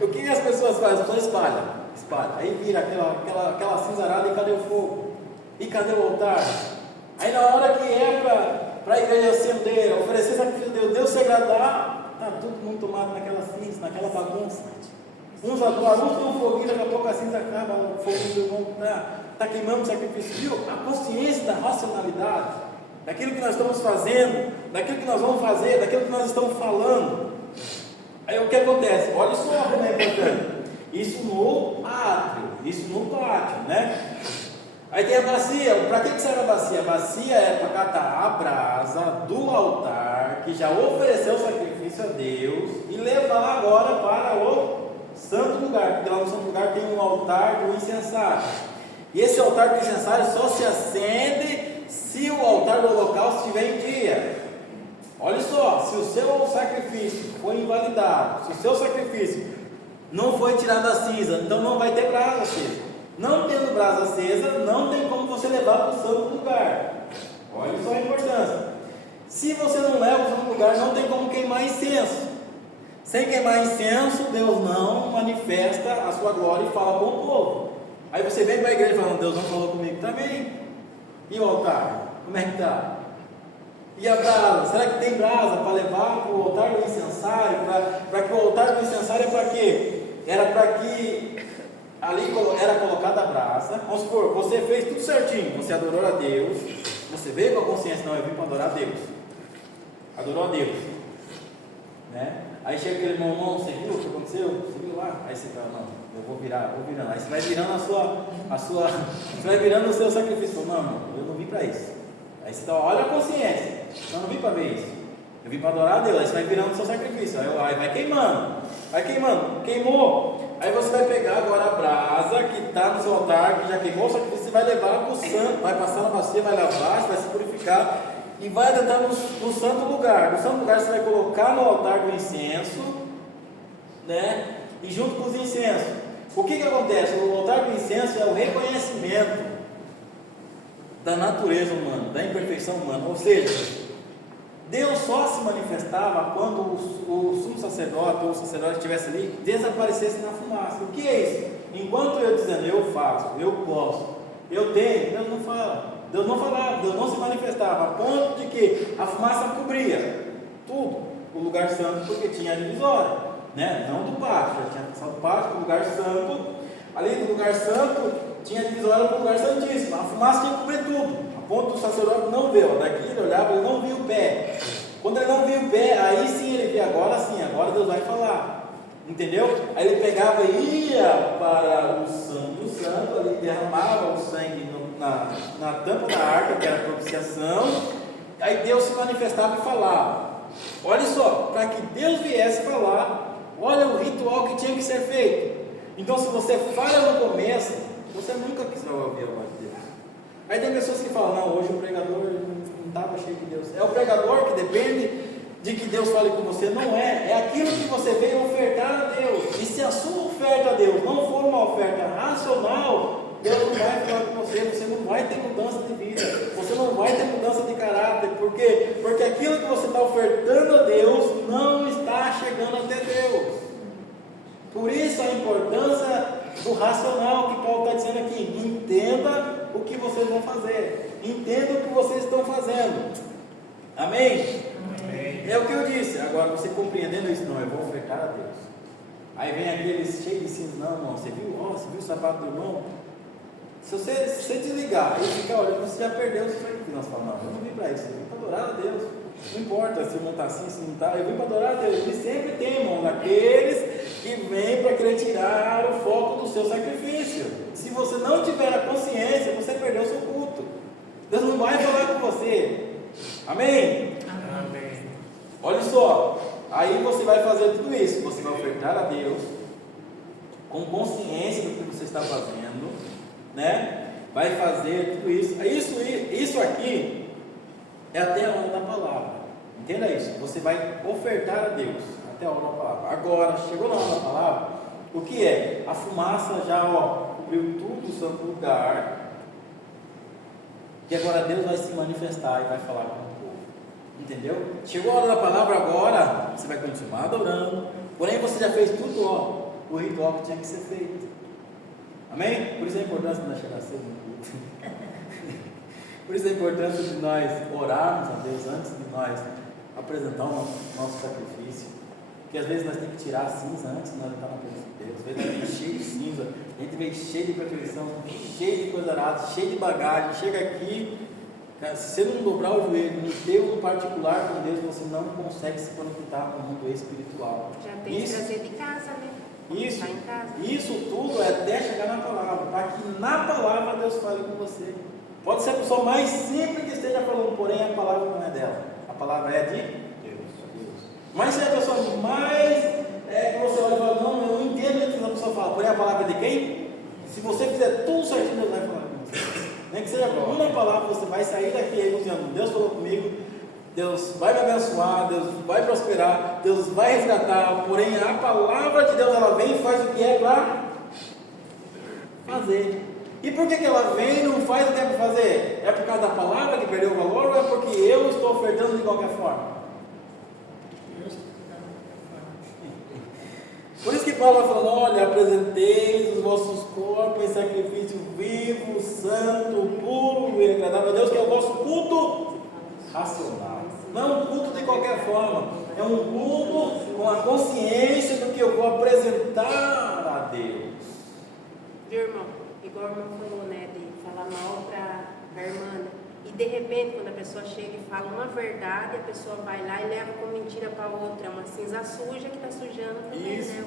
O que as pessoas fazem? Só espalha, aí vira aquela cinzarada, e cadê o fogo? E cadê o altar? Aí na hora que é para a igreja acender, oferecer sacrifício a Deus, Deus se agradar, está todo mundo tomado naquela cinza, naquela bagunça. Uns adoram, uns tem um foguinho, daqui a pouco a cinza acaba, o foguinho do irmão está queimando o sacrifício. Viu? A consciência da racionalidade, daquilo que nós estamos fazendo, daquilo que nós vamos fazer, daquilo que nós estamos falando. Aí o que acontece? Olha só como é importante. Isso no pátio, né? Aí tem a bacia. Para que serve a bacia? A bacia é para catar a brasa do altar, que já ofereceu o sacrifício a Deus, e levar agora para o santo lugar, porque lá no santo lugar tem um altar do incensário. E esse altar do incensário só se acende se o altar do holocausto estiver em dia. Olha só, se o seu sacrifício foi invalidado, se o seu sacrifício não foi tirado a cinza, então não vai ter brasa acesa. Não tendo brasa acesa, não tem como você levar para o santo lugar. Olha só a importância. Se você não leva para o santo lugar, não tem como queimar incenso. Sem queimar incenso, Deus não manifesta a sua glória e fala com o povo. Aí você vem para a igreja falando, Deus não falou comigo também. E o altar? Como é que está? E a brasa? Será que tem brasa para levar para o altar do incensário? Para que o altar do incensário é para quê? Era para que ali era colocada a brasa. Vamos supor, você fez tudo certinho, você adorou a Deus, você veio com a consciência, não, eu vim para adorar a Deus, adorou a Deus, né? Aí chega aquele irmão, não, você viu o que aconteceu? Você viu lá? Aí você fala, não, eu vou virando. Aí você vai virando você vai virando o seu sacrifício. Não, eu não vim para isso. Aí você olha a consciência, eu não vim para ver isso, eu vim para adorar a Deus. Aí você vai virando o seu sacrifício, aí vai queimando, queimou. Aí você vai pegar agora a brasa que está no seu altar, que já queimou, só que você vai levar para o santo, vai passar na bacia, vai lavar, vai se purificar e vai adentrar no santo lugar. No santo lugar você vai colocar no altar do incenso, né? E junto com os incensos, o que acontece? O altar do incenso é o reconhecimento da natureza humana, da imperfeição humana, ou seja, Deus só se manifestava quando o sumo sacerdote ou o sacerdote estivesse ali, desaparecesse na fumaça. O que é isso? Enquanto eu dizendo, eu faço, eu posso, eu tenho, Deus não fala. Deus não falava, Deus não se manifestava, a ponto de que a fumaça cobria tudo, o lugar santo, porque tinha a divisória, né? Não do pátio, já tinha passado do pátio para o lugar santo, ali do lugar santo tinha a divisória para o lugar santíssimo, a fumaça tinha que cobrir tudo. A ponto do sacerdote não ver, daqui ele olhava, ele não via o pé. Quando ele não via o pé, aí sim ele via, agora sim, agora Deus vai falar, entendeu? Aí ele pegava e ia para o santo do santo, ali derramava o sangue na tampa da arca, que era a propiciação. Aí Deus se manifestava e falava. Olha só, para que Deus viesse falar, olha o ritual que tinha que ser feito. Então se você falha no começo, você nunca quis ouvir a voz de Deus. Aí tem pessoas que falam, não, hoje o pregador não estava cheio de Deus. É o pregador que depende de que Deus fale com você. Não é, é aquilo que você veio ofertar a Deus. E se a sua oferta a Deus não for uma oferta racional, Deus não vai falar com você, você não vai ter mudança de vida, você não vai ter mudança de caráter. Por quê? Porque aquilo que você está ofertando a Deus não está chegando até Deus. Por isso a importância do racional que Paulo está dizendo aqui. Entenda o que vocês vão fazer, entenda o que vocês estão fazendo. Amém? Amém. É o que eu disse. Agora você compreendendo isso, não, eu vou ofertar a Deus. Aí vem aqueles cheios de cinza, não, irmão, você viu o sapato do irmão? Se você desligar e ficar olhando, você já perdeu o seu. Nós falamos, não, eu não vim para isso, eu vim para adorar a Deus. Não importa se o irmão está assim, se não está, eu vim para adorar a Deus. Ele sempre tem, irmão, aqueles que vêm para querer tirar o foco do seu sacrifício. Se você não tiver a consciência, você perdeu o seu culto. Deus não vai falar com você. Amém? Amém. Olha só, aí você vai fazer tudo isso. Você vai ofertar a Deus com consciência do que você está fazendo, né? Vai fazer tudo isso. Isso aqui é até a hora da palavra. Entenda isso. Você vai ofertar a Deus até a hora da palavra. Agora, chegou na hora da palavra, o que é? A fumaça já cobriu tudo o santo lugar. E agora Deus vai se manifestar e vai falar com o povo. Entendeu? Chegou a hora da palavra agora, você vai continuar adorando. Porém, você já fez tudo, o ritual que tinha que ser feito. Amém? Por isso a importância de nós chegar cedo no culto. Por isso a importância de nós orarmos a Deus antes de nós apresentar o nosso sacrifício. Porque às vezes nós temos que tirar a cinza antes de nós estar na presença de Deus. Às vezes a gente vem cheio de cinza, a gente vem cheio de perfeição, cheio de coisa arada, cheio de bagagem. Chega aqui, cara, se você não dobrar o joelho, no teu no particular com Deus, você não consegue se conectar com o mundo espiritual. Já tem que trazer de casa, né? Isso tudo é até chegar na palavra, para que na palavra Deus fale com você. Pode ser a pessoa mais simples que esteja falando, porém a palavra não é dela, a palavra é de Deus. Mas se é a pessoa mais que você olha e fala, não, eu não entendo o que a pessoa fala, porém a palavra é de quem? Se você fizer tudo certinho, Deus vai falar com você. Nem que seja uma palavra, você vai sair daqui aí dizendo, Deus falou comigo, Deus vai me abençoar, Deus vai prosperar, Deus vai resgatar, porém a palavra de Deus ela vem e faz o que é para fazer. E por que ela vem e não faz o que é para fazer? É por causa da palavra que perdeu o valor ou é porque eu estou ofertando de qualquer forma? Por isso que Paulo vai falando, olha, apresenteis os vossos corpos em sacrifício vivo, santo, puro e agradável a Deus, que é o vosso culto racional. Não é um culto de qualquer forma, é um culto com a consciência do que eu vou apresentar a Deus. Viu, irmão? Igual o irmão falou, né? De falar mal para a irmã. Né? E de repente, quando a pessoa chega e fala uma verdade, a pessoa vai lá e leva com mentira para outra. É uma cinza suja que está sujando também, Isso. né?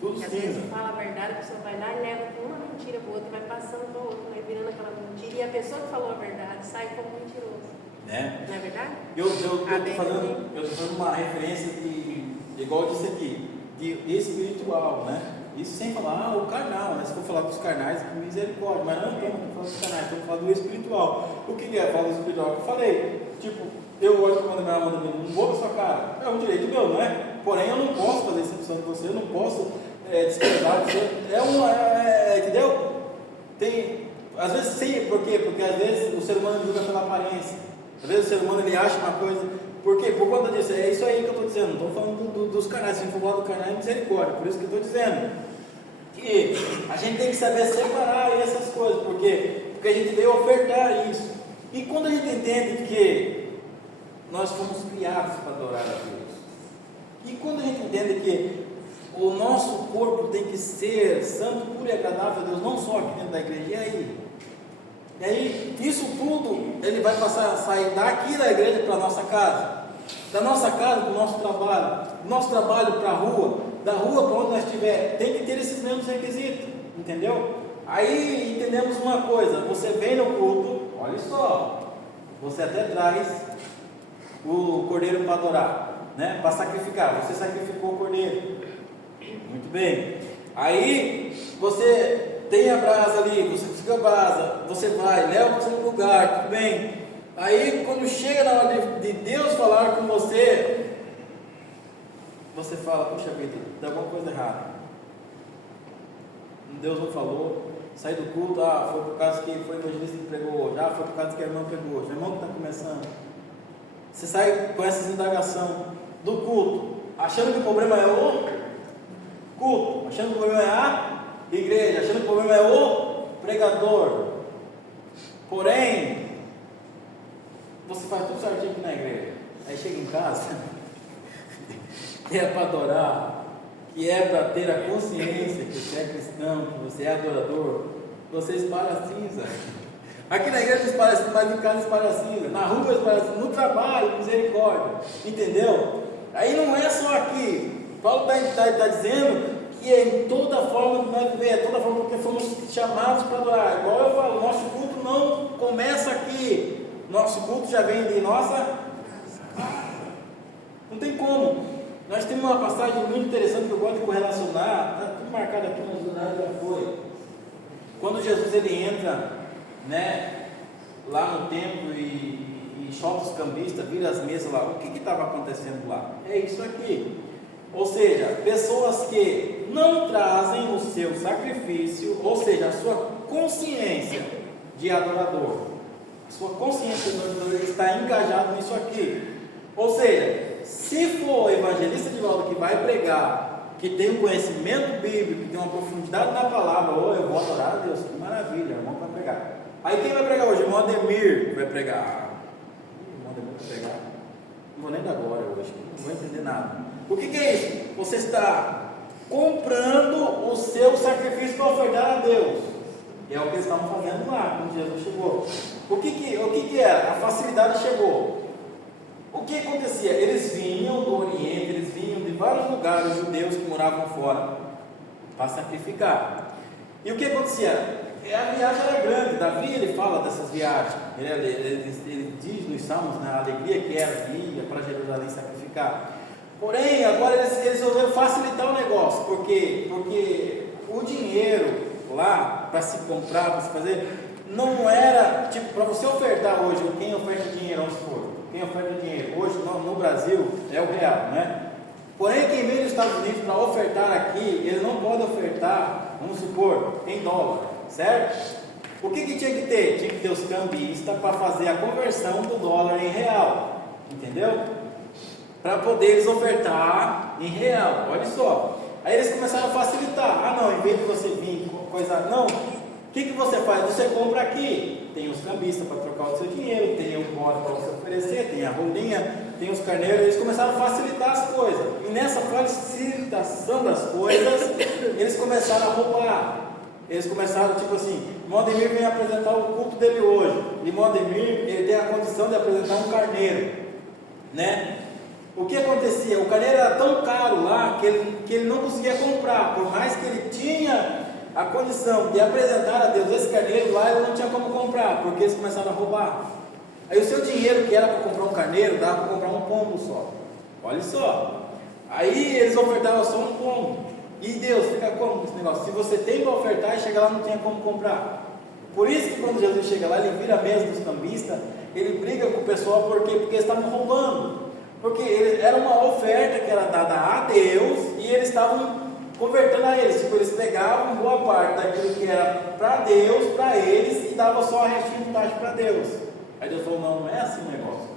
Tudo Porque às cinza. vezes fala a verdade, a pessoa vai lá e leva com uma mentira para outra, vai passando para outra, vai virando aquela mentira. E a pessoa que falou a verdade sai como mentiroso. Né? Não é verdade? Eu estou Amém. fazendo uma referência igual eu disse aqui, de espiritual, né? Isso sem falar, o carnal, né? Se for falar dos carnais, misericórdia, mas não estamos falando dos carnais, estamos falando do espiritual. O que é falar do espiritual? Eu falei, tipo, eu olho para a manda não vou na sua cara, é um direito meu, não é? Porém, eu não posso fazer exceção de você, eu não posso desprezar você, entendeu? Tem, às vezes sim, por quê? Porque às vezes o ser humano julga pela aparência, às vezes o ser humano ele acha uma coisa, por quê? Por conta disso, é isso aí que eu estou dizendo, não estou falando dos canais, se for falar do canal é misericórdia, por isso que eu estou dizendo. Que a gente tem que saber separar essas coisas, porque a gente veio ofertar isso. E quando a gente entende que nós fomos criados para adorar a Deus, e quando a gente entende que o nosso corpo tem que ser santo, puro e agradável a Deus, não só aqui dentro da igreja, e aí isso tudo ele vai passar a sair daqui da igreja para a nossa casa, da nossa casa para o nosso trabalho, do nosso trabalho para a rua, da rua para onde nós estiver, tem que ter esses mesmos requisitos, entendeu? Aí entendemos uma coisa, você vem no culto, olha só, você até traz o cordeiro para adorar, né? Para sacrificar, você sacrificou o cordeiro, muito bem, aí você tem a brasa ali, você precisa a brasa, você vai, leva para o seu lugar, tudo bem, aí quando chega na hora de Deus falar com você, você fala, puxa vida, dá alguma coisa errada. Deus não falou, sai do culto, foi por causa que foi o evangelista que pregou hoje, foi por causa que a irmã pregou hoje, o irmão que está começando. Você sai com essas indagações do culto, achando que o problema é o culto, achando que o problema é a igreja, achando que o problema é o pregador. Porém, você faz tudo certinho aqui na igreja, aí chega em casa, que é para adorar, que é para ter a consciência que você é cristão, que você é adorador, você espalha cinza. Aqui na igreja espalha cinza, mas em casa espalha cinza, na rua espalha cinza, no trabalho, misericórdia, entendeu? Aí não é só aqui, Paulo está dizendo que é em toda forma que nós vivemos, toda forma porque fomos chamados para adorar. Igual eu falo, nosso culto não começa aqui, nosso culto já vem de nossa casa, não tem como. Nós temos uma passagem muito interessante que eu gosto de correlacionar, está tudo marcado aqui no jornal, já foi. Quando Jesus ele entra, né, lá no templo e solta os cambistas, vira as mesas lá, o que estava acontecendo lá? É isso aqui. Ou seja, pessoas que não trazem o seu sacrifício, ou seja, a sua consciência de adorador, a sua consciência de adorador está engajado nisso aqui. Ou seja, se for o evangelista de volta que vai pregar, que tem um conhecimento bíblico, que tem uma profundidade na palavra, eu vou adorar a Deus, que maravilha, o irmão vai pregar. Aí quem vai pregar hoje? O irmão Ademir vai pregar. O irmão Ademir vai pregar. Não vou nem dar glória hoje, não vou entender nada. O que é isso? Você está comprando o seu sacrifício para ofertar a Deus. E é o que eles estavam fazendo lá, quando Jesus chegou. O que é? A facilidade chegou. O que acontecia? Eles vinham do Oriente, eles vinham de vários lugares, judeus que moravam fora, para sacrificar. E o que acontecia? A viagem era grande. Davi ele fala dessas viagens, ele diz nos Salmos, né, a alegria que era vir para Jerusalém sacrificar. Porém, agora eles resolveram facilitar o negócio, porque o dinheiro lá para se comprar, para se fazer, não era tipo para você ofertar hoje. Quem oferta dinheiro, vamos supor, quem oferta dinheiro hoje no Brasil é o real, né? Porém, quem vem dos Estados Unidos para ofertar aqui, ele não pode ofertar, vamos supor, em dólar, certo? O que tinha que ter? Tinha que ter os cambistas para fazer a conversão do dólar em real, entendeu? Para poder eles ofertar em real, olha só. Aí eles começaram a facilitar. Não, em vez de você vir com coisa, não. O que você faz? Você compra aqui. Tem os cambistas para trocar o seu dinheiro, tem o bode para você oferecer, tem a rolinha, tem os carneiros. Eles começaram a facilitar as coisas. E nessa facilitação das coisas, eles começaram a roubar. Eles começaram tipo assim: irmão Ademir vem apresentar o culto dele hoje. Irmão Ademir, ele tem a condição de apresentar um carneiro, né? O que acontecia? O carneiro era tão caro lá que ele não conseguia comprar, por mais que ele tinha a condição de apresentar a Deus esse carneiro lá, ele não tinha como comprar, porque eles começaram a roubar. Aí o seu dinheiro que era para comprar um carneiro, dava para comprar um pombo só. Olha só. Aí eles ofertavam só um pombo. E Deus fica como esse negócio? Se você tem para ofertar e chega lá não tinha como comprar. Por isso que quando Jesus chega lá, ele vira a mesa dos cambistas, ele briga com o pessoal, porque eles estavam roubando. Porque era uma oferta que era dada a Deus e eles estavam convertendo a eles. Tipo, eles pegavam boa parte daquilo que era para Deus, para eles, e davam só a restinho de taxa para Deus. Aí Deus falou: não é assim o negócio.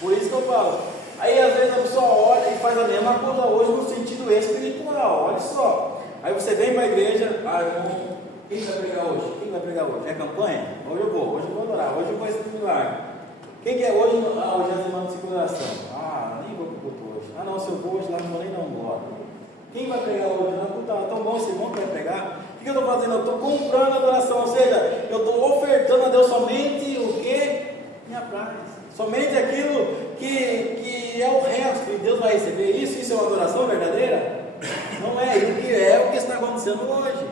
Por isso que eu falo. Aí às vezes a pessoa olha e faz a mesma coisa hoje no sentido espiritual. Olha só. Aí você vem para a igreja: irmão, quem vai pregar hoje? Quem vai pregar hoje? É campanha? Hoje eu vou adorar, hoje eu vou esse milagre. Quem que é hoje? Hoje é a semana de circulação. Nem vou para o culto hoje. Não, se eu vou hoje lá não vou nem não embora. Quem vai pregar hoje? Não, tá tão bom esse irmão que vai pregar. O que eu estou fazendo? Eu estou comprando a adoração, ou seja, eu estou ofertando a Deus somente o que me apraz. Somente aquilo que é o resto, e Deus vai receber isso. Isso é uma adoração verdadeira? Não é, e o que é o que está acontecendo hoje.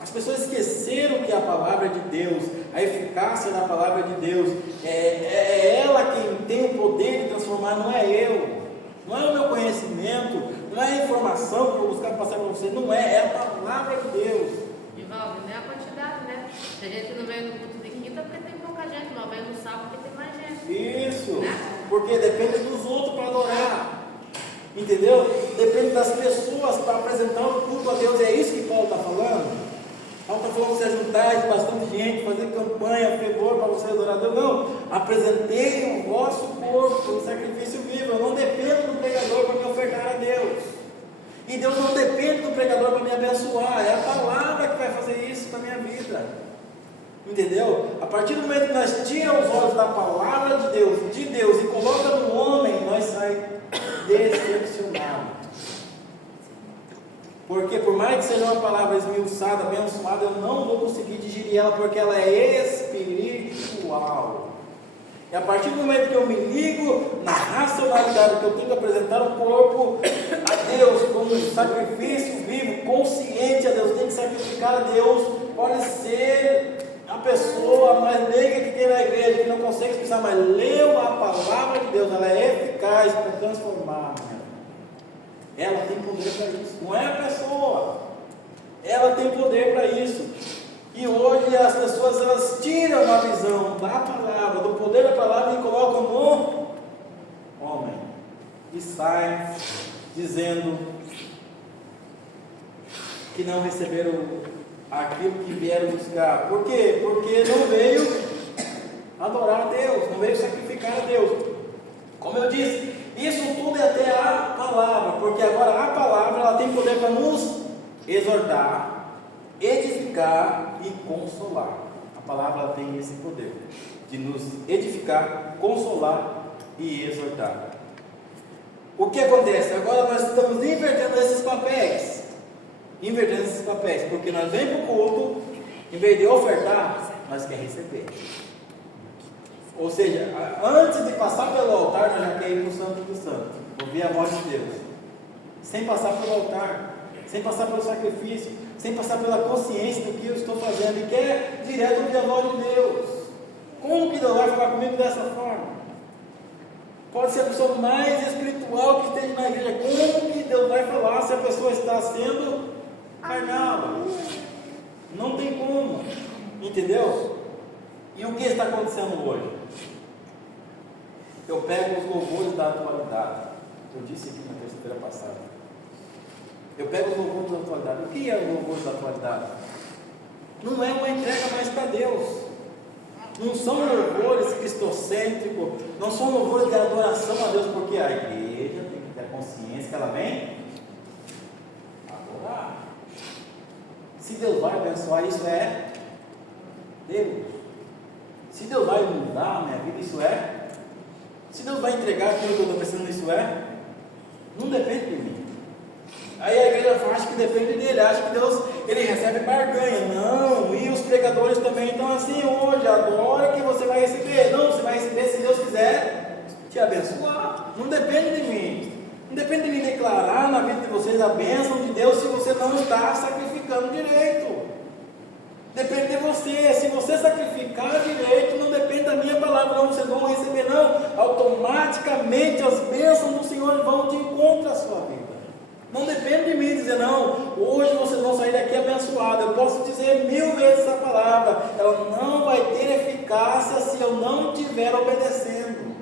As pessoas esqueceram que a palavra de Deus, a eficácia da palavra de Deus, é ela quem tem o poder de transformar, não é eu, não é o meu conhecimento, não é a informação que eu vou buscar passar para você, não é a palavra de Deus. Ivaldo, não é a quantidade, né? Tem gente que não veio no culto de quinta porque tem pouca gente, não veio no sábado porque tem mais gente. Isso, né? porque depende dos outros para adorar. Entendeu? Depende das pessoas para apresentar o culto a Deus. É isso que Paulo está falando. Paulo está falando de se juntar de bastante gente, fazer campanha, fervor para você adorar a Deus. Não, apresentei o vosso corpo em sacrifício vivo. Eu não dependo do pregador para me ofertar a Deus. E Deus não depende do pregador para me abençoar. É a palavra que vai fazer isso na minha vida. Entendeu? A partir do momento que nós tiramos os olhos da palavra de Deus e coloca no homem, nós saímos decepcionados. Porque por mais que seja uma palavra esmiuçada, abençoada, eu não vou conseguir digerir ela, porque ela é espiritual. E a partir do momento que eu me ligo na racionalidade, que eu tenho que apresentar o corpo a Deus como um sacrifício vivo, consciente a Deus, tem que sacrificar a Deus, pode ser a pessoa mais leiga que tem na igreja, que não consegue expressar, mas leu a palavra de Deus, ela é eficaz para transformar. Ela tem poder para isso, não é a pessoa, ela tem poder para isso. E hoje as pessoas, elas tiram a visão da palavra, do poder da palavra, e colocam no homem, e saem dizendo que não receberam aquilo que vieram buscar. Por quê? Porque não veio adorar a Deus, não veio sacrificar a Deus. Como eu disse, isso tudo é até a palavra, porque agora a palavra, ela tem poder para nos exortar, edificar e consolar. A palavra, ela tem esse poder de nos edificar, consolar e exortar. O que acontece? Agora nós estamos invertendo esses papéis. Porque nós vemos para o culto, em vez de ofertar, nós queremos receber. Ou seja, antes de passar pelo altar, nós já queremos ir para o Santo dos Santos, ouvir a voz de Deus, sem passar pelo altar, sem passar pelo sacrifício, sem passar pela consciência do que eu estou fazendo, e quer direto ouvir a voz de Deus. Como que Deus vai falar comigo dessa forma? Pode ser a pessoa mais espiritual que esteja na igreja. Como que Deus vai falar se a pessoa está sendo carnal? Não tem como. Entendeu? E o que está acontecendo hoje? Eu pego os louvores da atualidade. Eu disse aqui na terça-feira passada. Eu pego os louvores da atualidade. O que é o louvor da atualidade? Não é uma entrega mais para Deus. Não são louvores cristocêntricos, não são louvores de adoração a Deus, porque a igreja tem que ter a consciência que ela vem adorar. Se Deus vai abençoar, isso é Deus. Se Deus vai mudar a minha vida, isso é. Se Deus vai entregar aquilo que eu estou pensando, isso é. Não depende de mim. Aí a igreja acha que depende dele, acha que Deus, ele recebe barganha. Não, e os pregadores também estão assim hoje, agora que você vai receber. Não, você vai receber se Deus quiser te abençoar. Não depende de mim. Não depende de mim declarar na vida de vocês a bênção de Deus se você não está sacrificando direito. Depende de você. Se você sacrificar direito, não depende da minha palavra, não, vocês vão receber, não. Automaticamente as bênçãos do Senhor vão de encontro à sua vida. Não depende de mim dizer, não, hoje vocês vão sair daqui abençoados. Eu posso dizer 1000 vezes essa palavra, ela não vai ter eficácia se eu não estiver obedecendo.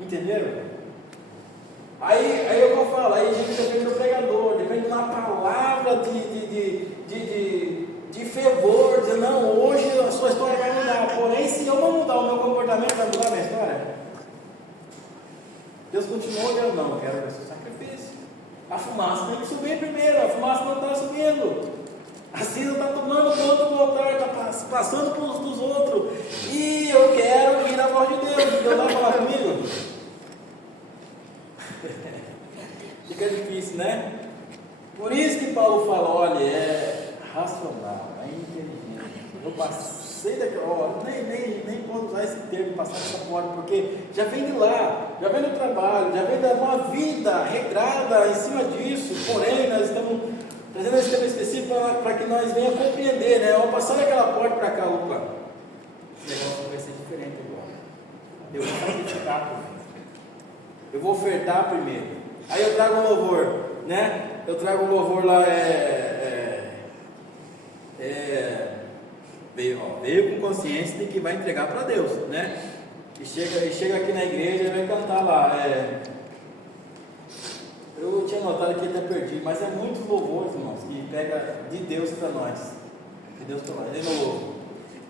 Entenderam? Aí é o que eu falo, aí a gente depende do pregador, depende de uma palavra de fervor, dizer, não, hoje a sua história vai mudar. Porém, se eu não mudar o meu comportamento, vai mudar a minha história? Deus continuou olhando, não, eu quero ver seu sacrifício. A fumaça tem que subir primeiro, a fumaça não está subindo. A cinza está tomando conta do altar, está passando dos outros. E eu quero ouvir a voz de Deus. Deus vai falar comigo? Fica difícil, né? Por isso que Paulo fala, olha, é racional, é inteligente. Eu passei daquela, nem posso usar esse termo, passar dessa porta, porque já vem de lá, já vem do trabalho, já vem de uma vida regrada em cima disso. Porém, nós estamos trazendo esse tema específico para que nós venhamos compreender, né? Ao passar daquela porta para cá, opa, o negócio vai ser diferente agora. Eu vou sacrificar primeiro. Eu vou ofertar primeiro. Aí eu trago um louvor, né? Eu trago um louvor lá, veio com consciência de que vai entregar para Deus, né? E chega aqui na igreja e vai cantar lá. Eu tinha notado que até perdi, mas é muitos louvores, irmãos, que pega de Deus para nós. De Deus para nós. De novo.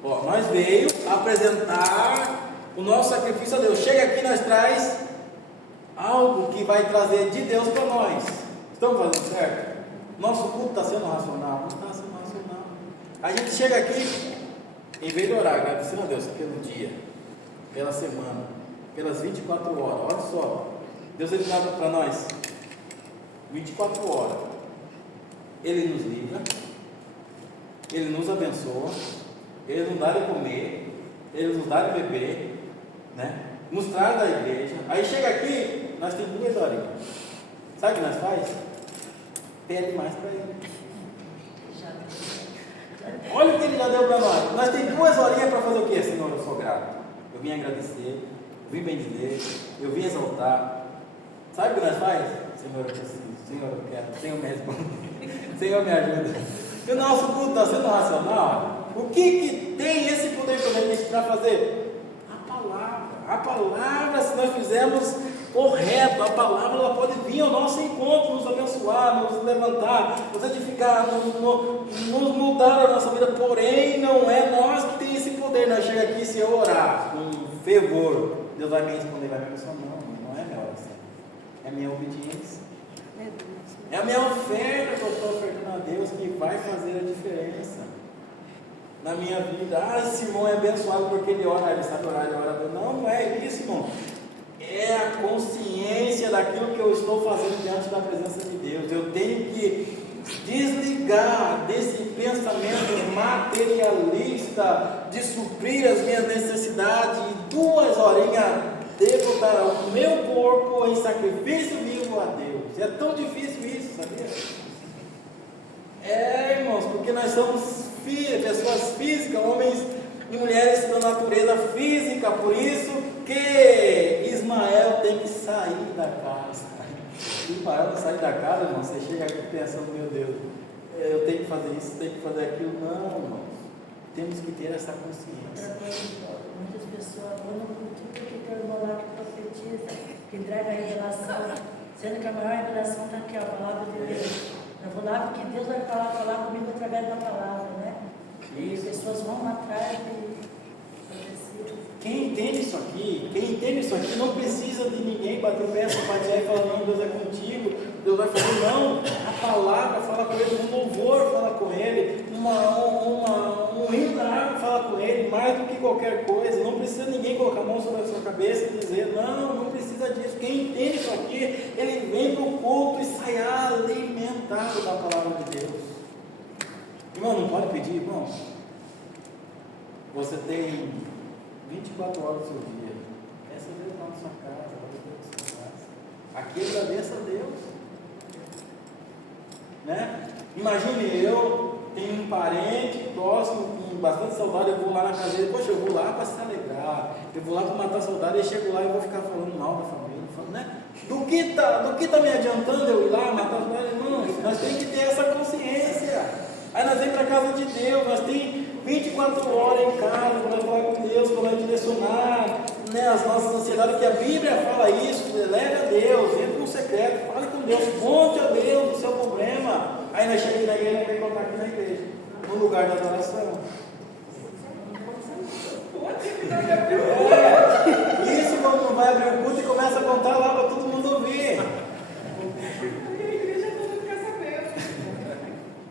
Ó, nós veio apresentar o nosso sacrifício a Deus. Chega aqui, nós traz algo que vai trazer de Deus para nós. Estamos fazendo certo? Nosso culto está sendo racional? Não está sendo racional. A gente chega aqui, em vez de orar, agradecendo a Deus pelo dia, pela semana, pelas 24 horas. Olha só, Deus ele dá para nós 24 horas. Ele nos livra, Ele nos abençoa, Ele nos dá de comer, Ele nos dá de beber, né? Nos traz da igreja. Aí chega aqui, nós temos 2 horinhas. Sabe o que nós faz? Pede mais para Ele. Olha o que Ele já deu para nós. Nós temos 2 horinhas para fazer o quê? Senhor, eu sou grato. Eu vim agradecer, eu vim bendizer, eu vim exaltar. Sabe o que nós faz? Senhor, eu preciso. Senhor, eu quero. Senhor, me responde. Senhor, me ajuda. E o nosso culto está sendo racional. O que tem esse poder para fazer? A palavra, se nós fizermos correto, a palavra ela pode vir ao nosso encontro, nos abençoar, nos levantar, nos edificar, nos mudar a nossa vida. Porém, não é nós que temos esse poder. Nós chegamos aqui, se eu orar com fervor, Deus vai me responder, vai me abençoar. Não é minha oração, é minha obediência. É a minha oferta que eu estou ofertando a Deus que vai fazer a diferença na minha vida. Esse irmão é abençoado porque ele ora, ele sabe orar, ele ora. Não é isso, irmão. É a consciência daquilo que eu estou fazendo diante da presença de Deus. Eu tenho que desligar desse pensamento materialista de suprir as minhas necessidades e 2 horinhas devo dar o meu corpo em sacrifício vivo a Deus. É tão difícil isso, sabia? Irmãos, porque nós somos pessoas físicas, homens e mulheres da natureza física, por isso que Ismael tem que sair da casa. Ismael não sai da casa, irmão, você chega aqui pensando, meu Deus, eu tenho que fazer isso, tenho que fazer aquilo. Não, irmãos, temos que ter essa consciência. Muitas pessoas vão no culto porque tem um irmão lá que profetiza, que entrega a revelação, sendo que a maior revelação está aqui, a palavra de Deus. Eu vou lá porque Deus vai falar comigo através da palavra, né? E as pessoas vão atrás de... Quem entende isso aqui, não precisa de ninguém bater o pé, sapatear e falar, não, Deus é contigo, Deus vai fazer, não. A palavra fala com ele, um louvor fala com ele, um hino da água fala com ele, mais do que qualquer coisa. Não precisa ninguém colocar a mão sobre a sua cabeça e dizer, não precisa disso. Quem entende isso aqui, ele vem para o culto e sai alimentado da palavra de Deus. Irmão, não pode pedir, irmão. Você tem 24 horas do seu dia. Peça a Deus lá na sua casa, ora a Deus na sua casa. Aqui agradeça a Deus. Né? Imagine, eu tenho um parente próximo, com bastante saudade, eu vou lá na casa dele, poxa, eu vou lá para se alegrar, eu vou lá para matar a saudade, e chego lá e vou ficar falando mal da família, né? Do que tá me adiantando eu ir lá matar a saudade? Irmãos, nós temos que ter essa consciência. Aí nós vamos para a casa de Deus, nós temos 24 horas em casa, para nós falar com Deus, para nós direcionar, né, as nossas ansiedades, que a Bíblia fala isso, leve a Deus, entre no secreto, fale com Deus, conte a Deus o seu problema. Aí nós chegamos na igreja e vamos colocar aqui na igreja, no lugar da adoração. Isso quando não vai abrir o culto e começa a contar lá para todo mundo ouvir.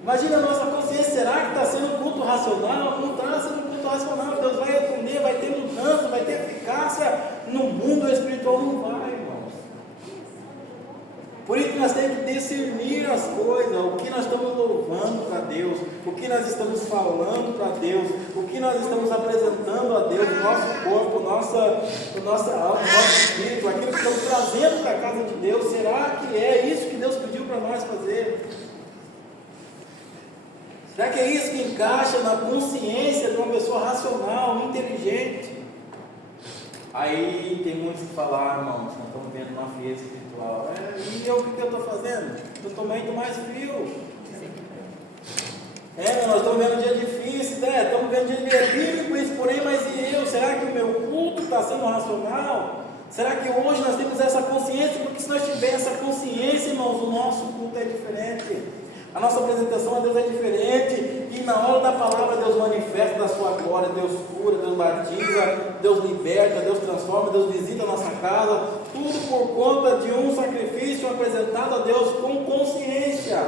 Imagina a nossa consciência, será que está sendo um culto racional? Não está sendo um culto racional. Deus vai atender, vai ter mudança, vai ter eficácia no mundo espiritual. Não vai, irmãos. Por isso que nós temos que discernir as coisas, o que nós estamos louvando para Deus, o que nós estamos falando para Deus, o que nós estamos apresentando a Deus, o nosso corpo, nossa alma, o nosso espírito, aquilo que estamos trazendo para a casa de Deus. Será que é isso que Deus pediu para nós fazer? Será que é isso que encaixa na consciência de uma pessoa racional, inteligente? Aí tem muitos que falam, irmãos, nós estamos vendo uma frieza espiritual. E eu, o que eu estou fazendo? Eu também estou mais frio. Nós estamos vendo um dia difícil, né? Estamos vendo um dia bíblico isso, porém, mas e eu? Será que o meu culto está sendo racional? Será que hoje nós temos essa consciência? Porque se nós tivermos essa consciência, irmãos, o nosso culto é diferente. A nossa apresentação a Deus é diferente, e na hora da palavra Deus manifesta da sua glória, Deus cura, Deus batiza, Deus liberta, Deus transforma, Deus visita a nossa casa, tudo por conta de um sacrifício apresentado a Deus com consciência.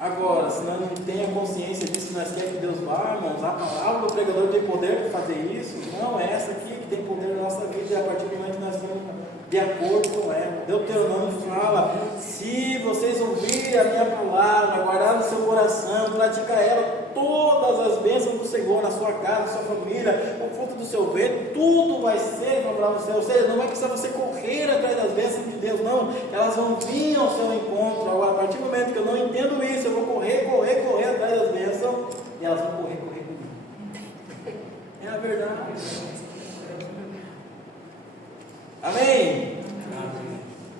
Agora, se nós não temos consciência disso, nós queremos que Deus vá, irmãos, a palavra do pregador tem poder para fazer isso? Não, é essa aqui que tem poder na nossa vida, e a partir do momento que nós estamos de acordo com ela. Deuteronômio fala: se vocês ouvirem a minha palavra, guardar no seu coração, praticar ela, todas as bênçãos do Senhor na sua casa, na sua família, o fruto do seu ventre, tudo vai ser favorável ao seu. Ou seja, não vai precisar você correr atrás das bênçãos de Deus, não, elas vão vir ao seu encontro. Agora, a partir do momento que eu não entendo isso, eu vou correr atrás das bênçãos, e elas vão correr comigo. É a verdade. Amém?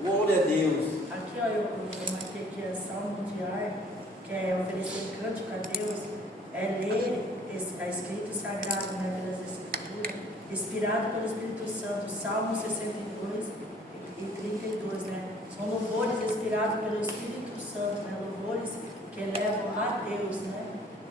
Glória a Deus. Aqui, ó, eu marquei aqui a Salmo Diário, que é oferecer cântico a Deus, é ler a escrito sagrado, né, pelas escrituras, inspirado pelo Espírito Santo, Salmo 62 e 32, né? São louvores inspirados pelo Espírito Santo, né? Louvores que elevam a Deus, né?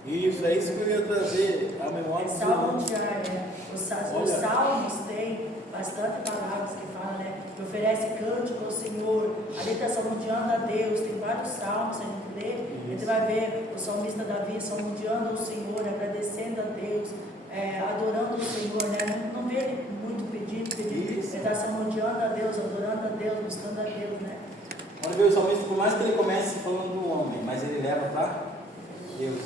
Isso, é isso que eu ia trazer a memória. É Salmo Diário, né? Os salmos têm bastante palavras que falam, né? Que oferece cântico ao Senhor, ali está salmodiando a Deus, tem vários salmos, a gente lê, a gente vai ver o salmista Davi salmodiando ao Senhor, agradecendo a Deus, adorando o Senhor, né? Não vê ele muito pedindo, ele está salmodiando a Deus, adorando a Deus, buscando a Deus, né? Olha, ver o salmista, por mais que ele comece falando do homem, mas ele leva para Deus.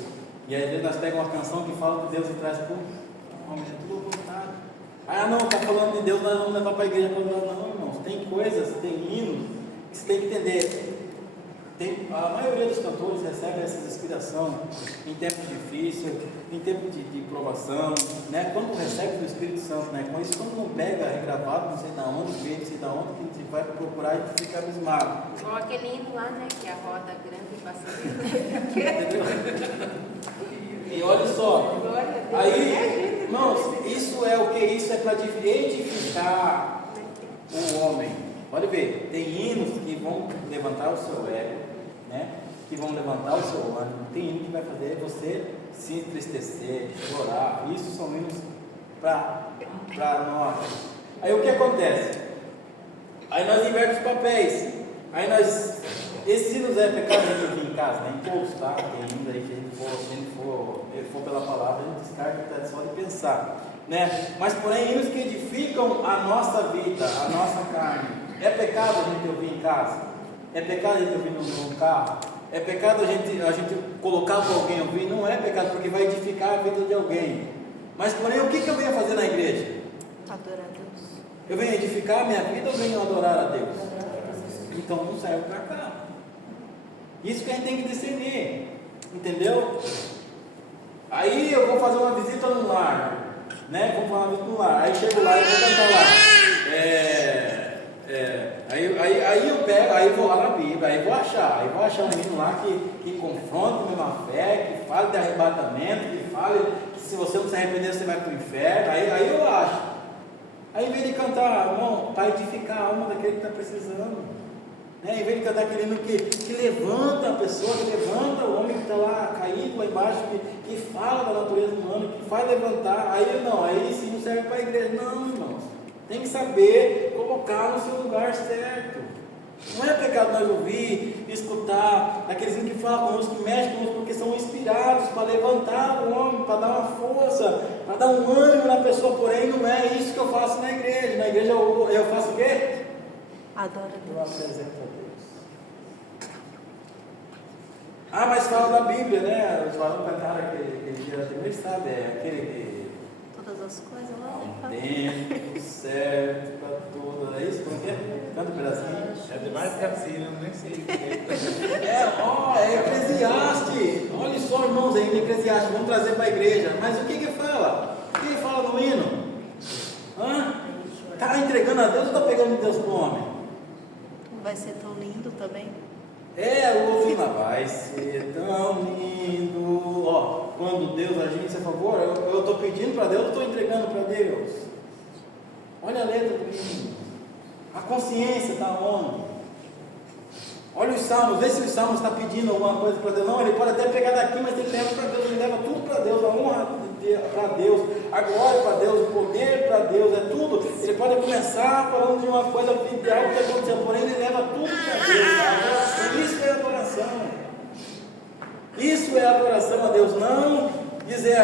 E aí nós pegamos uma canção que fala de Deus e traz para o homem, é tudo voltado. Ah, não, está falando de Deus, nós vamos levar para a igreja. Não, irmãos, tem coisas, tem hinos que você tem que entender. A maioria dos cantores recebe essa inspiração em tempos difíceis, em tempos de provação, né? Quando recebe do Espírito Santo, né? Com isso, quando não pega regravado, não sei de onde vem, não sei de onde, que a gente vai procurar e fica abismado. Igual aquele hino lá, né? Que é a roda grande e passa. E olha só, aí, irmãos, isso é o que? Isso é para edificar o homem. Pode ver, tem hinos que vão levantar o seu ego, né? Que vão levantar o seu ânimo. Tem hino que vai fazer você se entristecer, chorar. Isso são hinos para nós. Aí o que acontece? Aí nós invertemos os papéis. Aí nós Esses hinos é pecado a gente ouvir em casa, né? Em poucos, tá? Tem ainda aí que a gente for pela palavra, a gente descarga e tá só de pensar, né? Mas porém, hinos que edificam a nossa vida, a nossa carne. É pecado a gente ouvir em casa? É pecado a gente ouvir no carro? É pecado a gente colocar para alguém ouvir? Não é pecado, porque vai edificar a vida de alguém. Mas porém, o que eu venho fazer na igreja? Adorar a Deus. Eu venho edificar a minha vida ou venho adorar a Deus? Então não serve para cá. Isso que a gente tem que discernir, entendeu? Aí eu vou fazer uma visita no lar, né? Vou fazer uma visita no lar. Aí chego lá e vou cantar lá. Aí eu pego, aí vou lá na Bíblia, aí vou achar um hino lá que confronte a mesma fé, que fale de arrebatamento, que fale que se você não se arrepender você vai para o inferno. Aí eu acho. Aí em vez de cantar, irmão, para edificar a alma daquele que está precisando, né? Em vez de cantar aquele hino que levanta a pessoa, que levanta o homem que está lá caído lá embaixo, que fala da natureza humana, que faz levantar, aí sim não serve para a igreja. Não, irmãos, tem que saber colocar no seu lugar certo. Não é pecado nós ouvir, escutar aqueles que falam conosco, que mexem conosco, porque são inspirados para levantar o homem, para dar uma força, para dar um ânimo na pessoa. Porém, não é isso que eu faço na igreja. Na igreja eu faço o quê? Adora a Eu Deus. apresento a Deus. Ah, mas fala da Bíblia, né? Os valores cantaram aquele dia também, sabe? É aquele que Todas as coisas lá. tempo certo para tudo. É isso? Como é? Canta um pedacinho. É demais cassino, nem sei. É Eclesiastes. Olha só, irmãos, aí em Eclesiastes, vamos trazer para a igreja. Mas o que fala? O que fala no hino? Está entregando a Deus ou está pegando Deus para o homem? Vai ser tão lindo também. O ouvindo vai ser tão lindo. Ó, quando Deus agir em seu favor, eu estou pedindo para Deus, eu estou entregando para Deus. Olha a letra do hino. A consciência está onde? Olha os salmos, vê se os salmos está pedindo alguma coisa para Deus. Não, ele pode até pegar daqui, mas ele leva para Deus, ele leva tudo para Deus, a honra para Deus, a glória para Deus, o poder para Deus, é tudo. Ele pode começar falando de uma coisa ideal que aconteceu, porém ele leva tudo para Deus. Isso é adoração. Isso é adoração a Deus. Não dizer,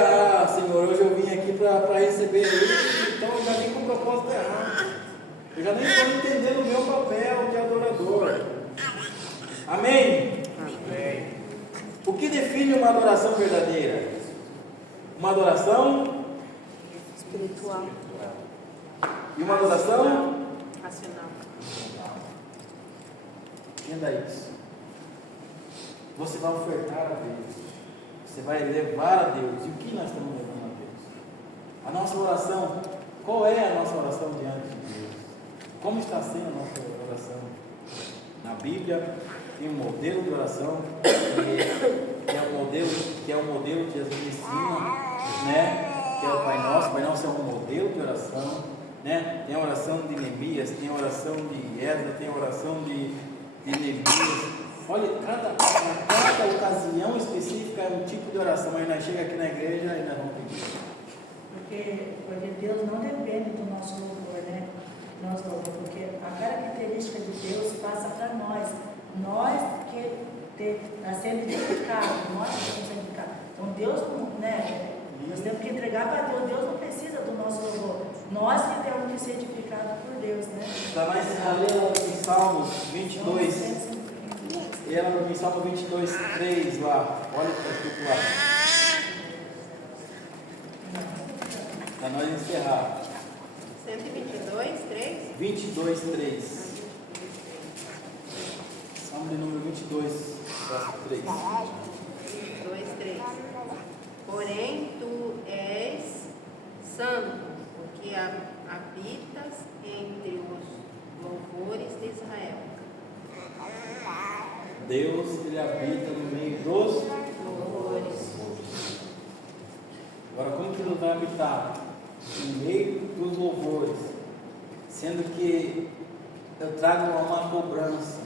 Senhor, hoje eu vim aqui para receber isso, então eu já vim com o propósito errado. Eu já nem estou entendendo o meu papel de adorador. Amém? Amém. O que define uma adoração verdadeira? Uma adoração Espiritual. e uma adoração Racional. entenda isso. Você vai ofertar a Deus. Você vai levar a Deus. E o que nós estamos levando a Deus? A nossa oração. Qual é a nossa oração diante de Deus? Como está sendo a nossa oração? Na Bíblia tem um modelo de oração que é o modelo que Jesus ensina, né? Que é o Pai Nosso. O Pai Nosso é um modelo de oração, né? Tem a oração de Neemias, tem a oração de Esdras, tem a oração de Neemias. Olha, cada ocasião específica é um tipo de oração. Aí nós chegamos aqui na igreja e nós vamos pedir. Porque Deus não depende do nosso louvor, né? Nós louvamos, porque a característica de Deus passa para nós. Nós que está sendo edificados, nós que estamos sendo edificados. Então Deus, né? Nós temos que entregar para Deus. Deus não precisa do nosso louvor. Nós que temos que ser edificados por Deus, né? Está lá em Salmos 22. E ela em Salmo 22, 3 lá. Olha o que está escrito lá. Para nós encerrar. 122, 3. 22, 3. Salmo de número 22, verso 3. 22, 3. Porém, tu és santo, porque habitas entre os louvores de Israel. Deus, Ele habita no meio dos Louvores. Agora, como que Deus vai habitar? No meio dos louvores. Sendo que eu trago uma cobrança.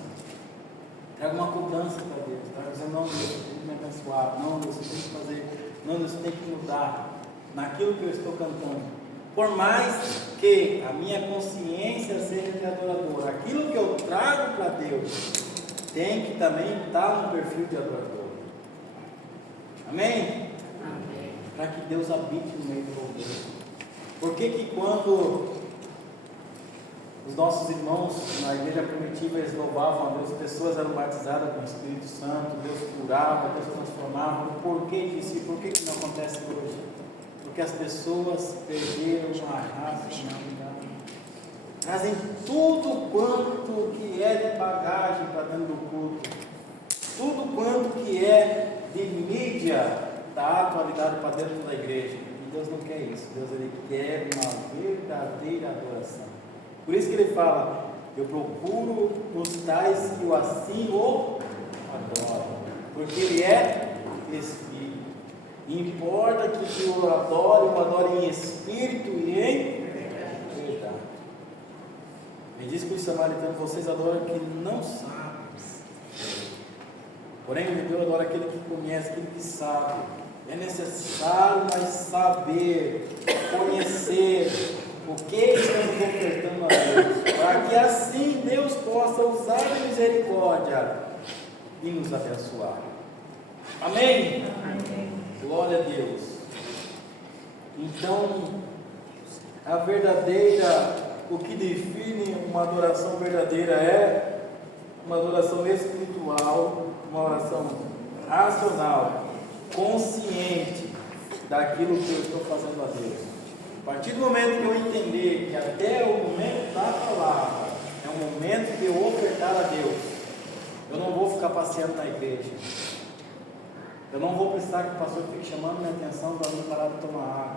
Trago uma cobrança para Deus. Trago dizendo, não, Deus, você tem que me abençoar. Não, Deus, você tem que fazer. Não, Deus, você tem que mudar naquilo que eu estou cantando. Por mais que a minha consciência seja de adorador, aquilo que eu trago para Deus, tem que também estar no perfil de adorador. Amém? Para que Deus habite no meio do povo. Por que quando os nossos irmãos na igreja primitiva eles louvavam a Deus, pessoas eram batizadas com o Espírito Santo, Deus curava, Deus transformava? Por que disso? Por que não acontece hoje? Porque as pessoas perderam a racionalidade. Trazem tudo quanto que é de bagagem para dentro do culto, tudo quanto que é de mídia da atualidade para dentro da igreja. E Deus não quer isso. Deus ele quer uma verdadeira adoração. Por isso que ele fala: eu procuro os tais que eu assim o adoro, porque ele é Espírito. E importa que eu adore em espírito e em verdade. Ele diz para os samaritanos: vocês adoram que não sabem, porém o judeu adora aquele que conhece, aquele que sabe. É necessário nós saber, conhecer o que estamos ofertando a Deus, para que assim Deus possa usar a misericórdia e nos abençoar. Amém? Amém. Glória a Deus. Então, a verdadeira, o que define uma adoração verdadeira é uma adoração espiritual, uma oração racional, consciente daquilo que eu estou fazendo a Deus. A partir do momento que eu entender que até o momento da palavra é um momento de eu ofertar a Deus, eu não vou ficar passeando na igreja. Eu não vou precisar que o pastor fique chamando minha atenção para mim parar de tomar água.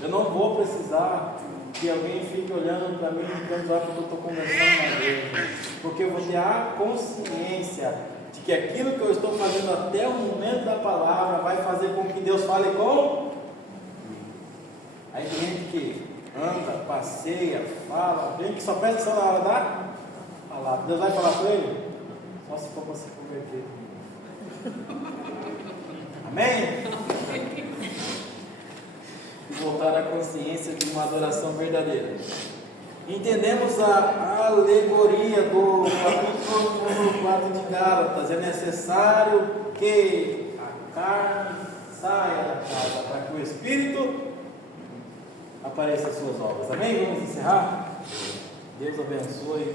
Eu não vou precisar que alguém fique olhando para mim enquanto eu estou conversando na igreja. Porque eu vou ter a consciência de que aquilo que eu estou fazendo até o momento da palavra vai fazer com que Deus fale com. Aí tem gente que anda, passeia, fala, tem que só presta atenção na hora da palavra. Deus vai falar com ele? Só se for para se converter. Amém? E voltar à consciência de uma adoração verdadeira. Entendemos a alegoria do capítulo 4 de Gálatas. É necessário que a carne saia da casa para que o Espírito apareça em suas obras. Amém? Vamos encerrar? Deus abençoe.